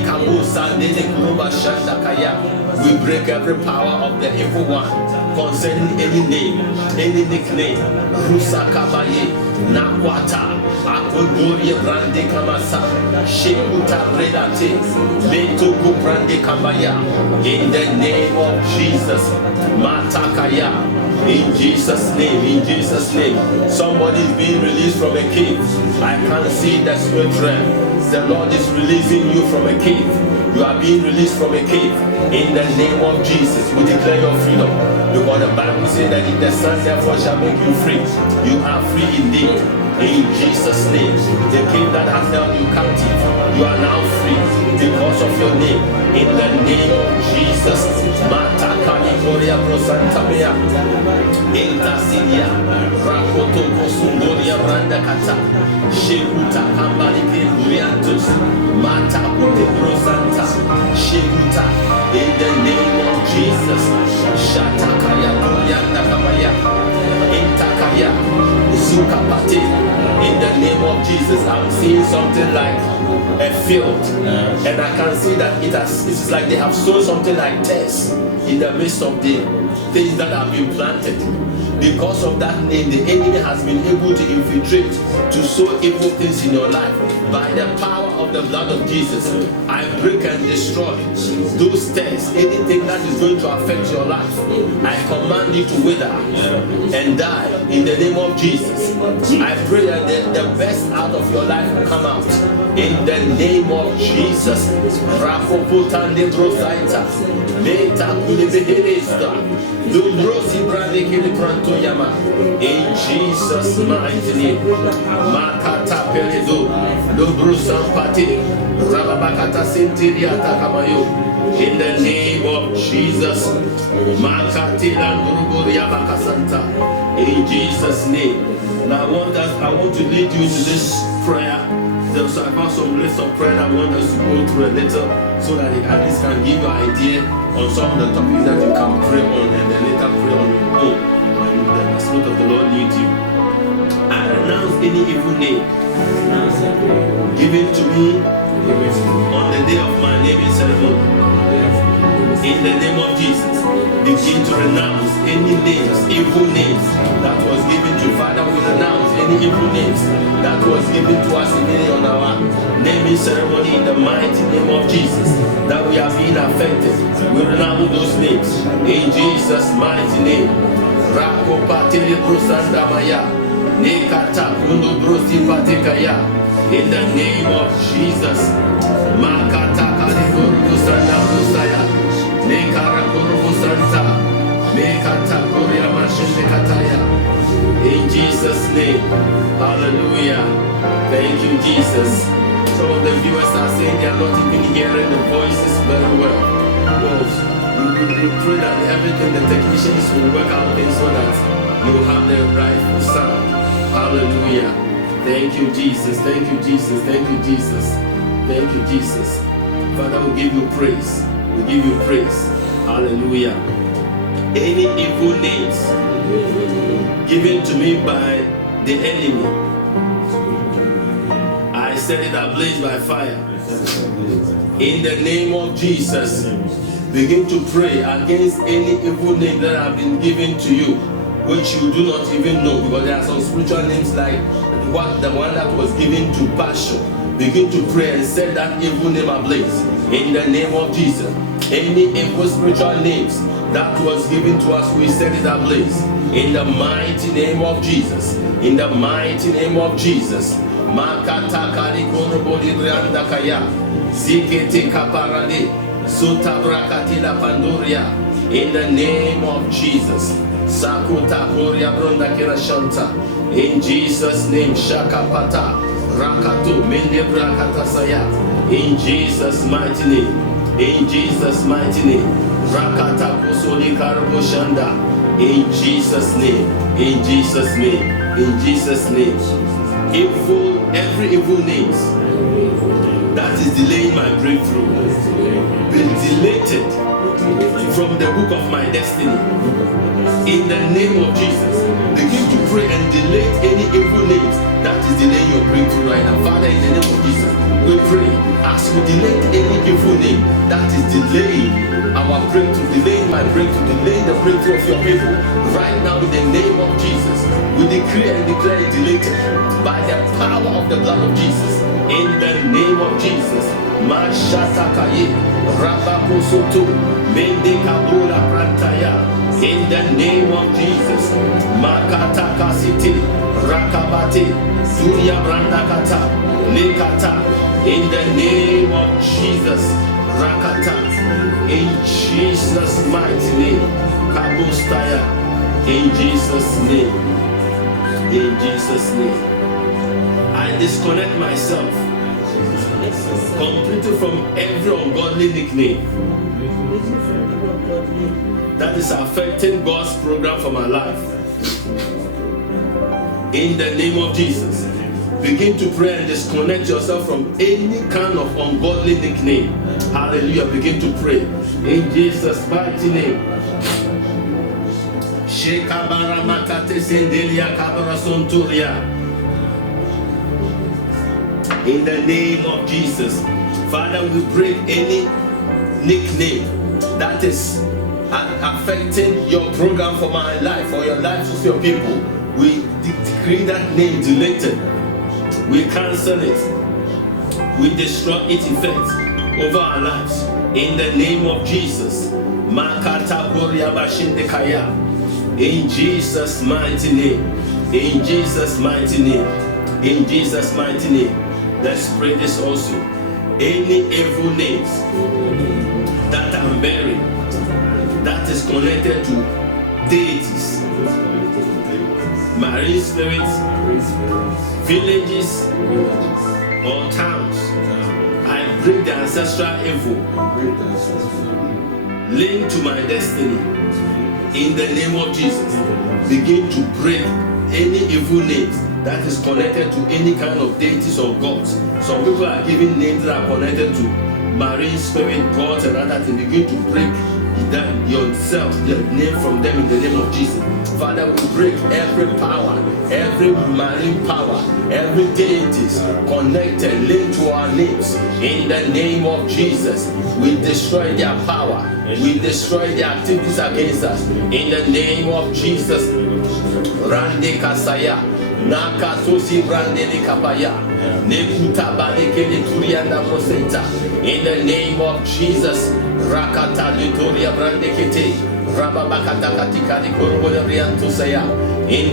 break every power of the evil one concerning any name, any nickname. Rusakabaye, Nakwata, Akodorie Brande Kamasa, Shekuta Predate, Metuku Brande Kabaya. In the name of Jesus, Matakaya. In Jesus' name, in Jesus' name. Somebody is being released from a cave. I can see the spirit realm. The Lord is releasing you from a cave. You are being released from a cave. In the name of Jesus, we declare your freedom. Because the Bible says that if the Son therefore shall make you free, you are free indeed. In Jesus' name, the cave that has held you captive, you are now free because of your name. In the name of Jesus, Matakali Gloria Prosantamia, Intasidia, Rakoto Kosundoria Branda Kata, Shekuta Kambalike Luriantus, Matakute Prosanta, Shekuta, in the name of Jesus, Shatakaya Lurianda Kamaya, Intakaya, Zukapate. In the name of Jesus, I'm seeing something like a field, and I can see that it's like they have sown something like tares in the midst of the things that have been planted. Because of that name, the enemy has been able to infiltrate, to sow evil things in your life. By the power of the blood of Jesus, I break and destroy those tares, anything that is going to affect your life. I command you to wither and die in the name of Jesus. I pray that the best out of your life will come out in the name of Jesus. In Jesus' mighty name. Makata Peredo, Lubru Sampati, Rababakata Sintiria Takamayo. In the name of Jesus. Makati Languruburia Bakasanta. In Jesus' name. Now I want to lead you to this prayer. So I found some list of prayer I want us to go through a little so that it at least can give you an idea on some of the topics that you can pray on and then later pray on your own when the Spirit of the Lord leads you. I renounce renounce any evil name given to me on the day of my naming ceremony. In the name of Jesus, begin to renounce any names, evil names that was given to Father. We renounce any evil names that was given to us on our naming ceremony in the mighty name of Jesus, that we have been affected. We renounce those names in Jesus' mighty name. Rako patele brosanda maya, nekata kundo brosi patekaya. In the name of Jesus, makata kaliburu brosanda brosaya. In Jesus' name, hallelujah. Thank you, Jesus. Some of the viewers are saying they are not even hearing the voices very well. We pray that everything, the technicians will work out things so that you will have the rightful sound. Hallelujah. Thank you, Jesus. Thank you, Jesus. Thank you, Jesus. Thank you, Jesus. Father, we give you praise. We give you praise. Hallelujah. Any evil names given to me by the enemy, I set it ablaze by fire. In the name of Jesus, begin to pray against any evil name that have been given to you, which you do not even know, because there are some spiritual names like the one that was given to Passion. Begin to pray and set that evil name ablaze. In the name of Jesus. Any evil spiritual names that was given to us, we set it ablaze. In the mighty name of Jesus. In the mighty name of Jesus. Makata karikono bolibranda kaya. Zikete kaparade. Sutabrakatila pandoria. In the name of Jesus. Sakuta koria bronda kirashanta. In Jesus' name. Shakapata. Rakatu mende brakata saya. In Jesus' mighty name. In Jesus' mighty name. Rakata kusoli karabo shanda. In Jesus' name. In Jesus' name. In Jesus' name. Every evil names that is delaying my breakthrough, be deleted from the book of my destiny. In the name of Jesus, begin to pray and delete any evil names that is delaying your breakthrough right now. Father, in the name of Jesus, we pray as we delete any evil name that is delaying our breakthrough, delaying my breakthrough, delaying the breakthrough of your people. Right now, in the name of Jesus, we decree and declare it deleted by the power of the blood of Jesus. In the name of Jesus, Mashatakaye, Rabakosoto, Mendekabula Prantaya. In the name of Jesus, Makataka City, Rakabate, Surya Brandakata, Lekata. In the name of Jesus, Rakata. In Jesus' mighty name, Kabustaya. In Jesus' name. In Jesus' name. I disconnect myself completely from every ungodly nickname that is affecting God's program for my life. In the name of Jesus, begin to pray and disconnect yourself from any kind of ungodly nickname. Hallelujah. Begin to pray in Jesus' mighty name. Shekabara makate sendelia kabara sonturia. In the name of Jesus, Father, we break any nickname that is affecting your program for my life or your life with your people. We decree that name deleted. We cancel it. We destroy its effect over our lives. In the name of Jesus. In Jesus' mighty name. In Jesus' mighty name. In Jesus' mighty name. Let's pray this also. Any evil names that I'm bearing that is connected to deities, marine spirits, villages, or towns, I break the ancestral evil linked to my destiny. In the name of Jesus, begin to break any evil names that is connected to any kind of deities or gods. Some people are giving names that are connected to marine spirit, gods, and other things. Begin to break yourself, your name from them in the name of Jesus. Father, we break every power, every marine power, every deities connected, linked to our names. In the name of Jesus, we destroy their power. We destroy their activities against us. In the name of Jesus. Rande Kasaya. Nakatosi Brande Kapaya. Nekuta Balekele Turianda Moseta. In the name of Jesus. Rakata Litoria Brande Kete. In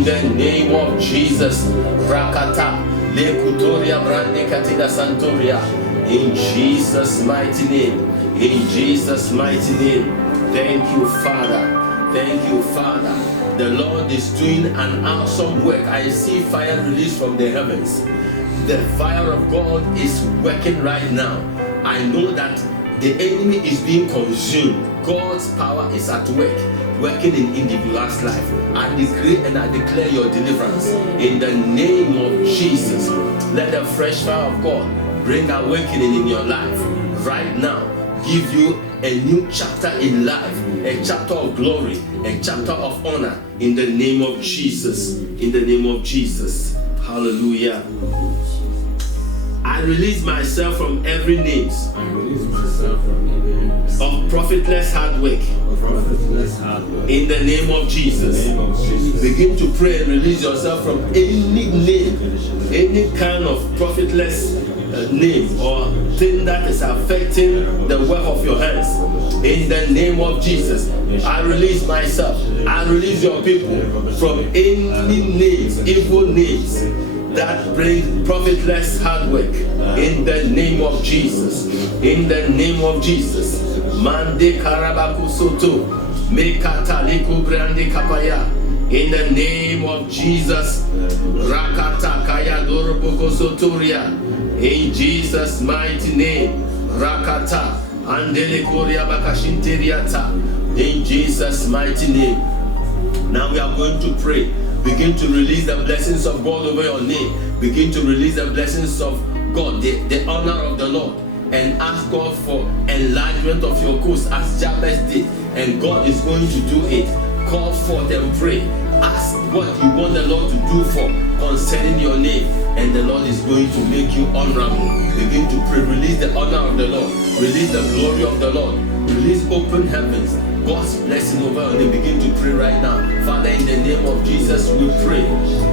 the name of Jesus, Rakata, Lekutoria Brande Katina Santoria. In Jesus' mighty name, in Jesus' mighty name. Thank you, Father. Thank you, Father. The Lord is doing an awesome work. I see fire released from the heavens. The fire of God is working right now. I know that the enemy is being consumed. God's power is at work, working in individual's life. I decree and I declare your deliverance in the name of Jesus. Let the fresh fire of God bring awakening in your life right now. Give you a new chapter in life, a chapter of glory, a chapter of honor in the name of Jesus. In the name of Jesus. Hallelujah. I release myself from every names of profitless hard work. In the name of Jesus. Begin to pray and release yourself from any name, any kind of profitless name or thing that is affecting the work of your hands. In the name of Jesus, I release myself. I release your people from any names, evil names that bring profitless hard work. In the name of Jesus. In the name of Jesus. Mande Karabaku Soto. Mekata Liku Brande Kapaya. In the name of Jesus. Rakata Kaya Doroboko Sotoria. In Jesus' mighty name. Rakata. Andele Korea Bakashinteriata. In Jesus' mighty name. Now we are going to pray. Begin to release the blessings of God over your name. Begin to release the blessings of God, the honor of the Lord. And ask God for enlargement of your coast as Jabez did. And God is going to do it. Call forth and pray. Ask what you want the Lord to do for concerning your name. And the Lord is going to make you honorable. Begin to pray. Release the honor of the Lord. Release the glory of the Lord. Release open heavens. God's blessing over you. And begin to pray right now. Father, in the name of Jesus, we pray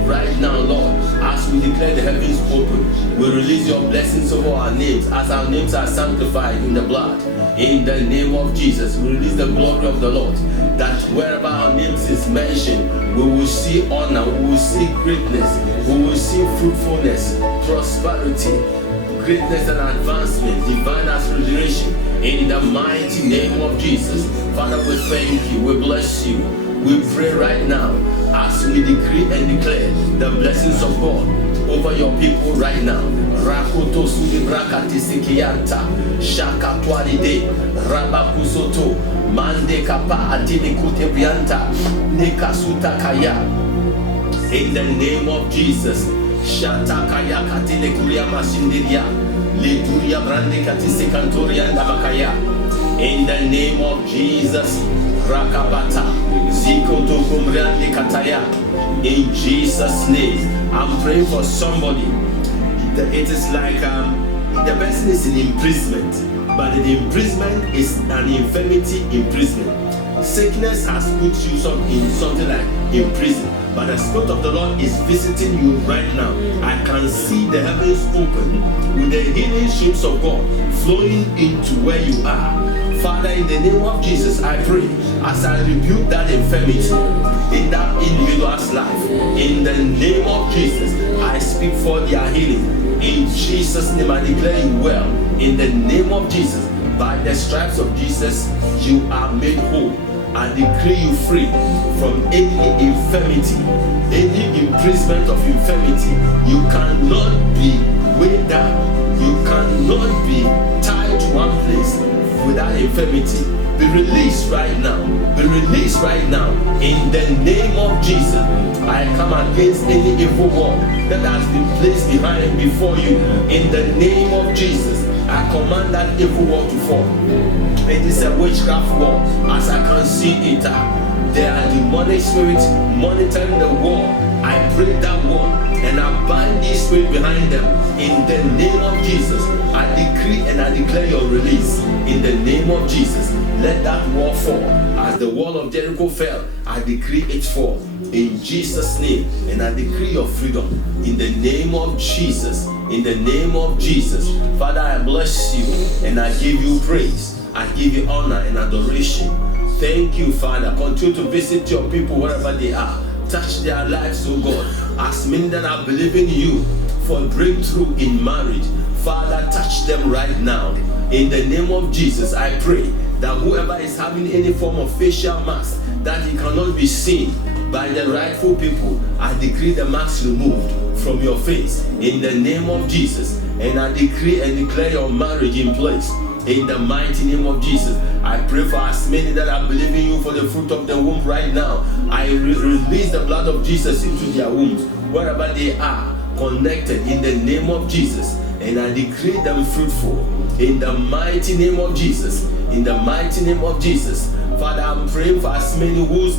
right now, Lord, as we declare the heavens open, we release your blessings over our names as our names are sanctified in the blood. In the name of Jesus, we release the glory of the Lord, that wherever our names is mentioned, we will see honor, we will see greatness, we will see fruitfulness, prosperity, greatness and advancement, divine acceleration. In the mighty name of Jesus. Father, we thank you, we bless you. We pray right now as we decree and declare the blessings of God over your people right now. Rakoto sudibrakati sikianta, shakatwalide, rabakusoto, mande kapa atini kutebrianta, nekasuta kaya. In the name of Jesus, shatakaya katile kuria masindiria, lituria brande katise kantoria ndabakaya. In the name of Jesus, Rakabata, Zikoto Kumriandi Kataya. In Jesus' name, I'm praying for somebody. It is like the person is in imprisonment, but the imprisonment is an infirmity imprisonment. Sickness has put you in something like in prison, but the Spirit of the Lord is visiting you right now. I can see the heavens open with the healing streams of God flowing into where you are. Father, in the name of Jesus, I pray as I rebuke that infirmity in that individual's life. In the name of Jesus, I speak for their healing. In Jesus' name, I declare you well. In the name of Jesus, by the stripes of Jesus, you are made whole. I decree you free from any infirmity, any imprisonment of infirmity. You cannot be weighed down. You cannot be tied to one place without infirmity. Be released right now. Be released right now. In the name of Jesus, I come against any evil wall that has been placed behind and before you. In the name of Jesus, I command that evil wall to fall. It is a witchcraft war. As I can see it, there are demonic spirits monitoring the war. I break that war and I bind these spirits behind them in the name of Jesus. I decree and I declare your release in the name of Jesus. Let that wall fall. As the wall of Jericho fell, I decree it fall in Jesus' name, and I decree your freedom in the name of Jesus. In the name of Jesus. Father, I bless you and I give you praise. I give you honor and adoration. Thank you, Father. Continue to visit your people wherever they are. Touch their lives, oh God. As many that are believing you for breakthrough in marriage, Father, touch them right now. In the name of Jesus, I pray that whoever is having any form of facial mask that he cannot be seen by the rightful people, I decree the mask removed from your face in the name of Jesus. And I decree and declare your marriage in place in the mighty name of Jesus. I pray for as many that are believing you for the fruit of the womb right now. I release the blood of Jesus into their wombs, wherever they are connected, in the name of Jesus. And I decree them fruitful in the mighty name of Jesus. In the mighty name of Jesus. Father, I'm praying for as many whose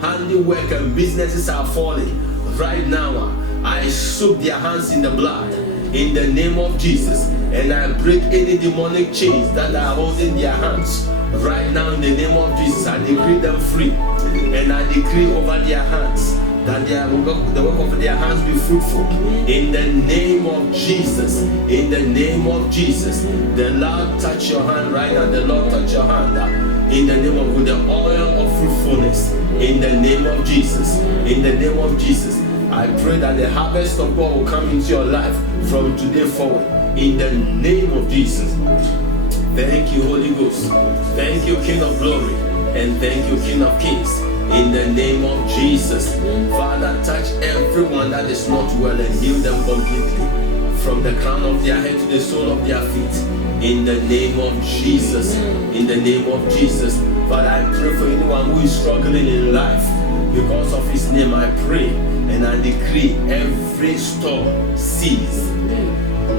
handiwork and businesses are falling right now. I soak their hands in the blood in the name of Jesus, and I break any demonic chains that are holding their hands right now in the name of Jesus. I decree them free, and I decree over their hands that the work of their hands be fruitful in the name of Jesus. In the name of Jesus, the Lord touch your hand right now. The Lord touch your hand in the name of, with the oil of fruitfulness in the name of Jesus. In the name of Jesus, I pray that the harvest of God will come into your life from today forward in the name of Jesus. Thank you, Holy Ghost. Thank you, King of Glory, and thank you, King of Kings. In the name of Jesus, Father, touch everyone that is not well and heal them completely, from the crown of their head to the sole of their feet. In the name of Jesus. In the name of Jesus. Father, I pray for anyone who is struggling in life. Because of his name, I pray and I decree every storm cease.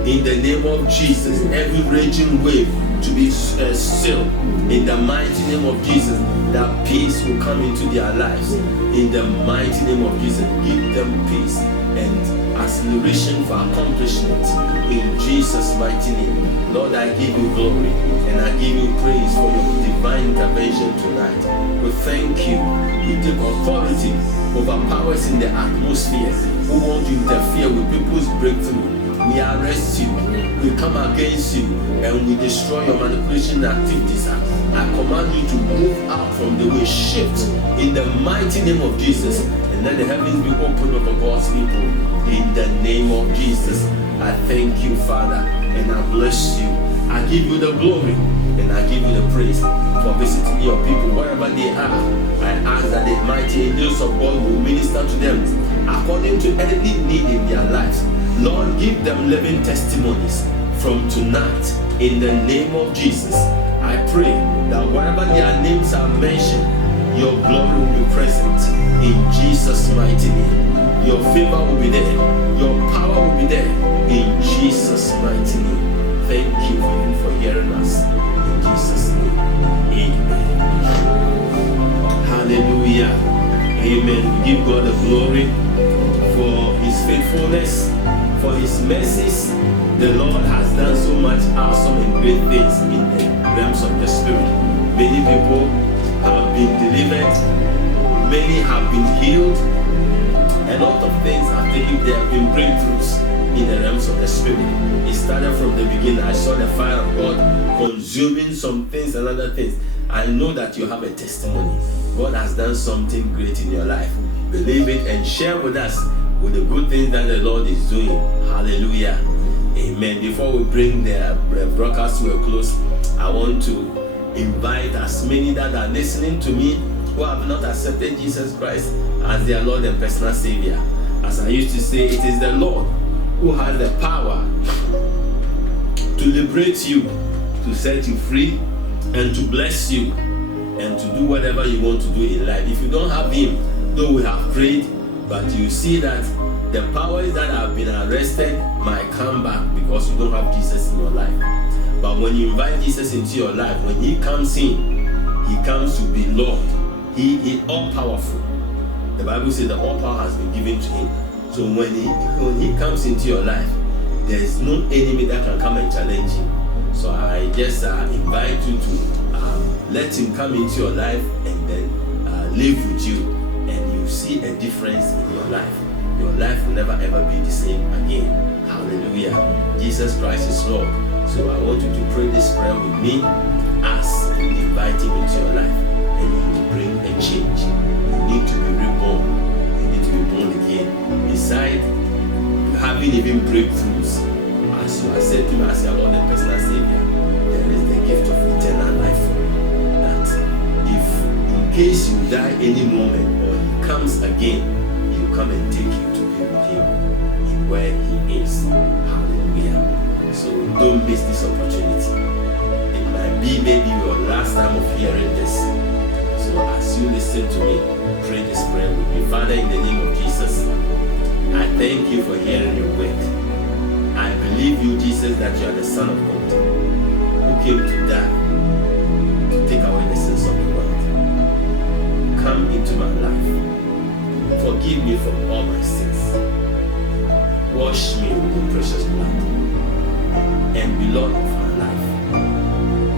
In the name of Jesus, every raging wave to be still. In the mighty name of Jesus, that peace will come into their lives. In the mighty name of Jesus, give them peace and acceleration for accomplishment. In Jesus' mighty name, Lord, I give you glory and I give you praise for your divine intervention tonight. We thank you. We take authority over powers in the atmosphere who want to interfere with people's breakthrough. We arrest you, we come against you, and we destroy your manipulation activities. I command you to move out from the way, shift in the mighty name of Jesus, and let the heavens be opened over God's people. In the name of Jesus, I thank you, Father, and I bless you. I give you the glory, and I give you the praise for visiting your people wherever they are. I ask that the mighty angels of God will minister to them according to any need in their lives. Lord, give them living testimonies from tonight in the name of Jesus. I pray that wherever their names are mentioned, your glory will be present in Jesus' mighty name. Your favor will be there. Your power will be there in Jesus' mighty name. Thank you for hearing us in Jesus' name. Amen. Hallelujah. Amen. We give God the glory for his faithfulness, for his mercies. The Lord has done so much awesome and great things in the realms of the Spirit. Many people have been delivered, many have been healed, a lot of things have taken, there have been breakthroughs in the realms of the Spirit. It started from the beginning. I saw the fire of God consuming some things and other things. I know that you have a testimony. God has done something great in your life. Believe it and share with us with the good things that the Lord is doing. Hallelujah. Amen. Before we bring the broadcast to a close, I want to invite as many that are listening to me who have not accepted Jesus Christ as their Lord and personal Savior. As I used to say, it is the Lord who has the power to liberate you, to set you free, and to bless you, and to do whatever you want to do in life. If you don't have Him, though we have prayed, but you see that the powers that have been arrested might come back because you don't have Jesus in your life. But when you invite Jesus into your life, when he comes in, he comes to be Lord. He is all powerful. The Bible says that all power has been given to him. So when he comes into your life, there is no enemy that can come and challenge him. So I just invite you to let him come into your life and then live with you, and you see a difference in your life. Your life will never ever be the same again. Hallelujah. Jesus Christ is Lord. So I want you to pray this prayer with me as you invite him into your life, and you need to bring a change. You need to be reborn. You need to be born again. Besides having even breakthroughs, as you accept him as your Lord and personal Savior, there is the gift of eternal life for you. That if in case you die any moment or he comes again, he will come and take you to be with him in where he is. Hallelujah. So don't miss this opportunity. It might be maybe your last time of hearing this. So as you listen to me, pray this prayer with me. Father, in the name of Jesus, I thank you for hearing your word. I believe you, Jesus, that you are the Son of God who came to die to take away the sins of the world. Come into my life. Forgive me from all my sins. Wash me with your precious blood and be Lord of my life.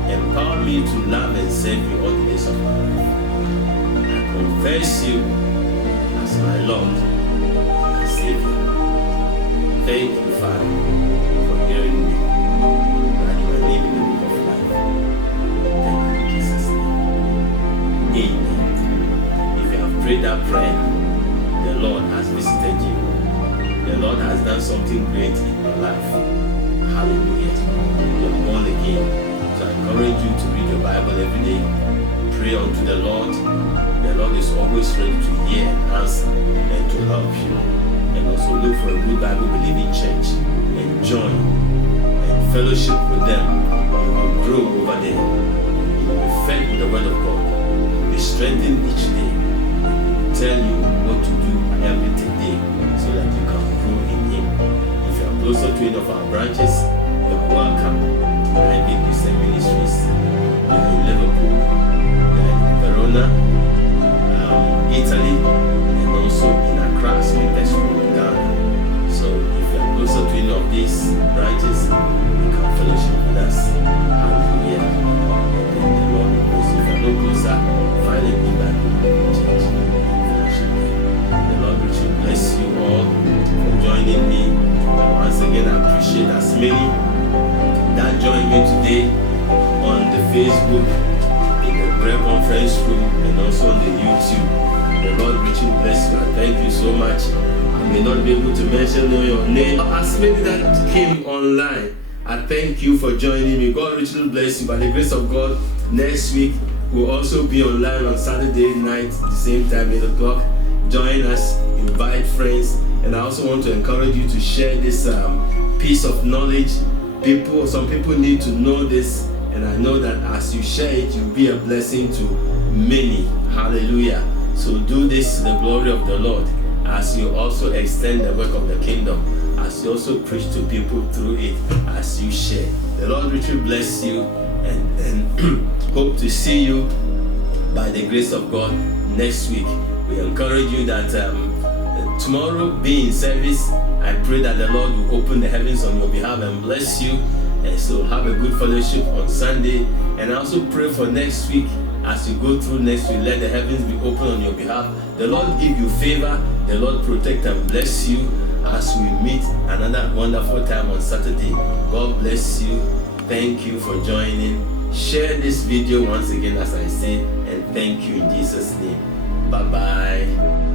Empower me to love and serve you all the days of my life. I confess you as my Lord, my Savior. Thank you, Father, for hearing me. That you are living the book of life. Thank you in Jesus' name. Amen. If you have prayed that prayer, the Lord has visited you. The Lord has done something great in your life. Hallelujah. You are born again. So I encourage you to read your Bible every day. Pray unto the Lord. The Lord is always ready to hear and answer and to help you. And also look for a good Bible-believing church and join and fellowship with them. You will grow over there. You will be fed with the word of God. Be strengthened each day. He will tell you what to do every day so that you can grow in him. If you are closer to any of our branches, you are welcome. We are in Christian Ministries. We are in Liverpool. We are in Verona, Italy, and also in Accra, Ghana. So if you are closer to any of these branches, you can fellowship with us. Hallelujah. And the Lord will bless you. If you are no closer, find a new Bible church and fellowship there. The Lord will bless you all for joining me. And once again, I appreciate as many that joined me today on the Facebook, in the prayer conference room, and also on the YouTube. The Lord richly bless you and thank you so much. I may not be able to mention your name. As many that came online, I thank you for joining me. God richly bless you. By the grace of God, next week we'll also be online on Saturday night, the same time, 8 o'clock. Join us, invite friends, and I also want to encourage you to share this piece of knowledge. Some people need to know this, and I know that as you share it, you'll be a blessing to many. Hallelujah. So do this to the glory of the Lord, as you also extend the work of the kingdom, as you also preach to people through it, as you share. The Lord richly bless you, and hope to see you by the grace of God next week. We encourage you that tomorrow be in service. I pray that the Lord will open the heavens on your behalf and bless you. And so have a good fellowship on Sunday. And I also pray for next week. As you go through next week, let the heavens be open on your behalf. The Lord give you favor. The Lord protect and bless you as we meet another wonderful time on Saturday. God bless you. Thank you for joining. Share this video once again, as I say, and thank you in Jesus' name. Bye-bye.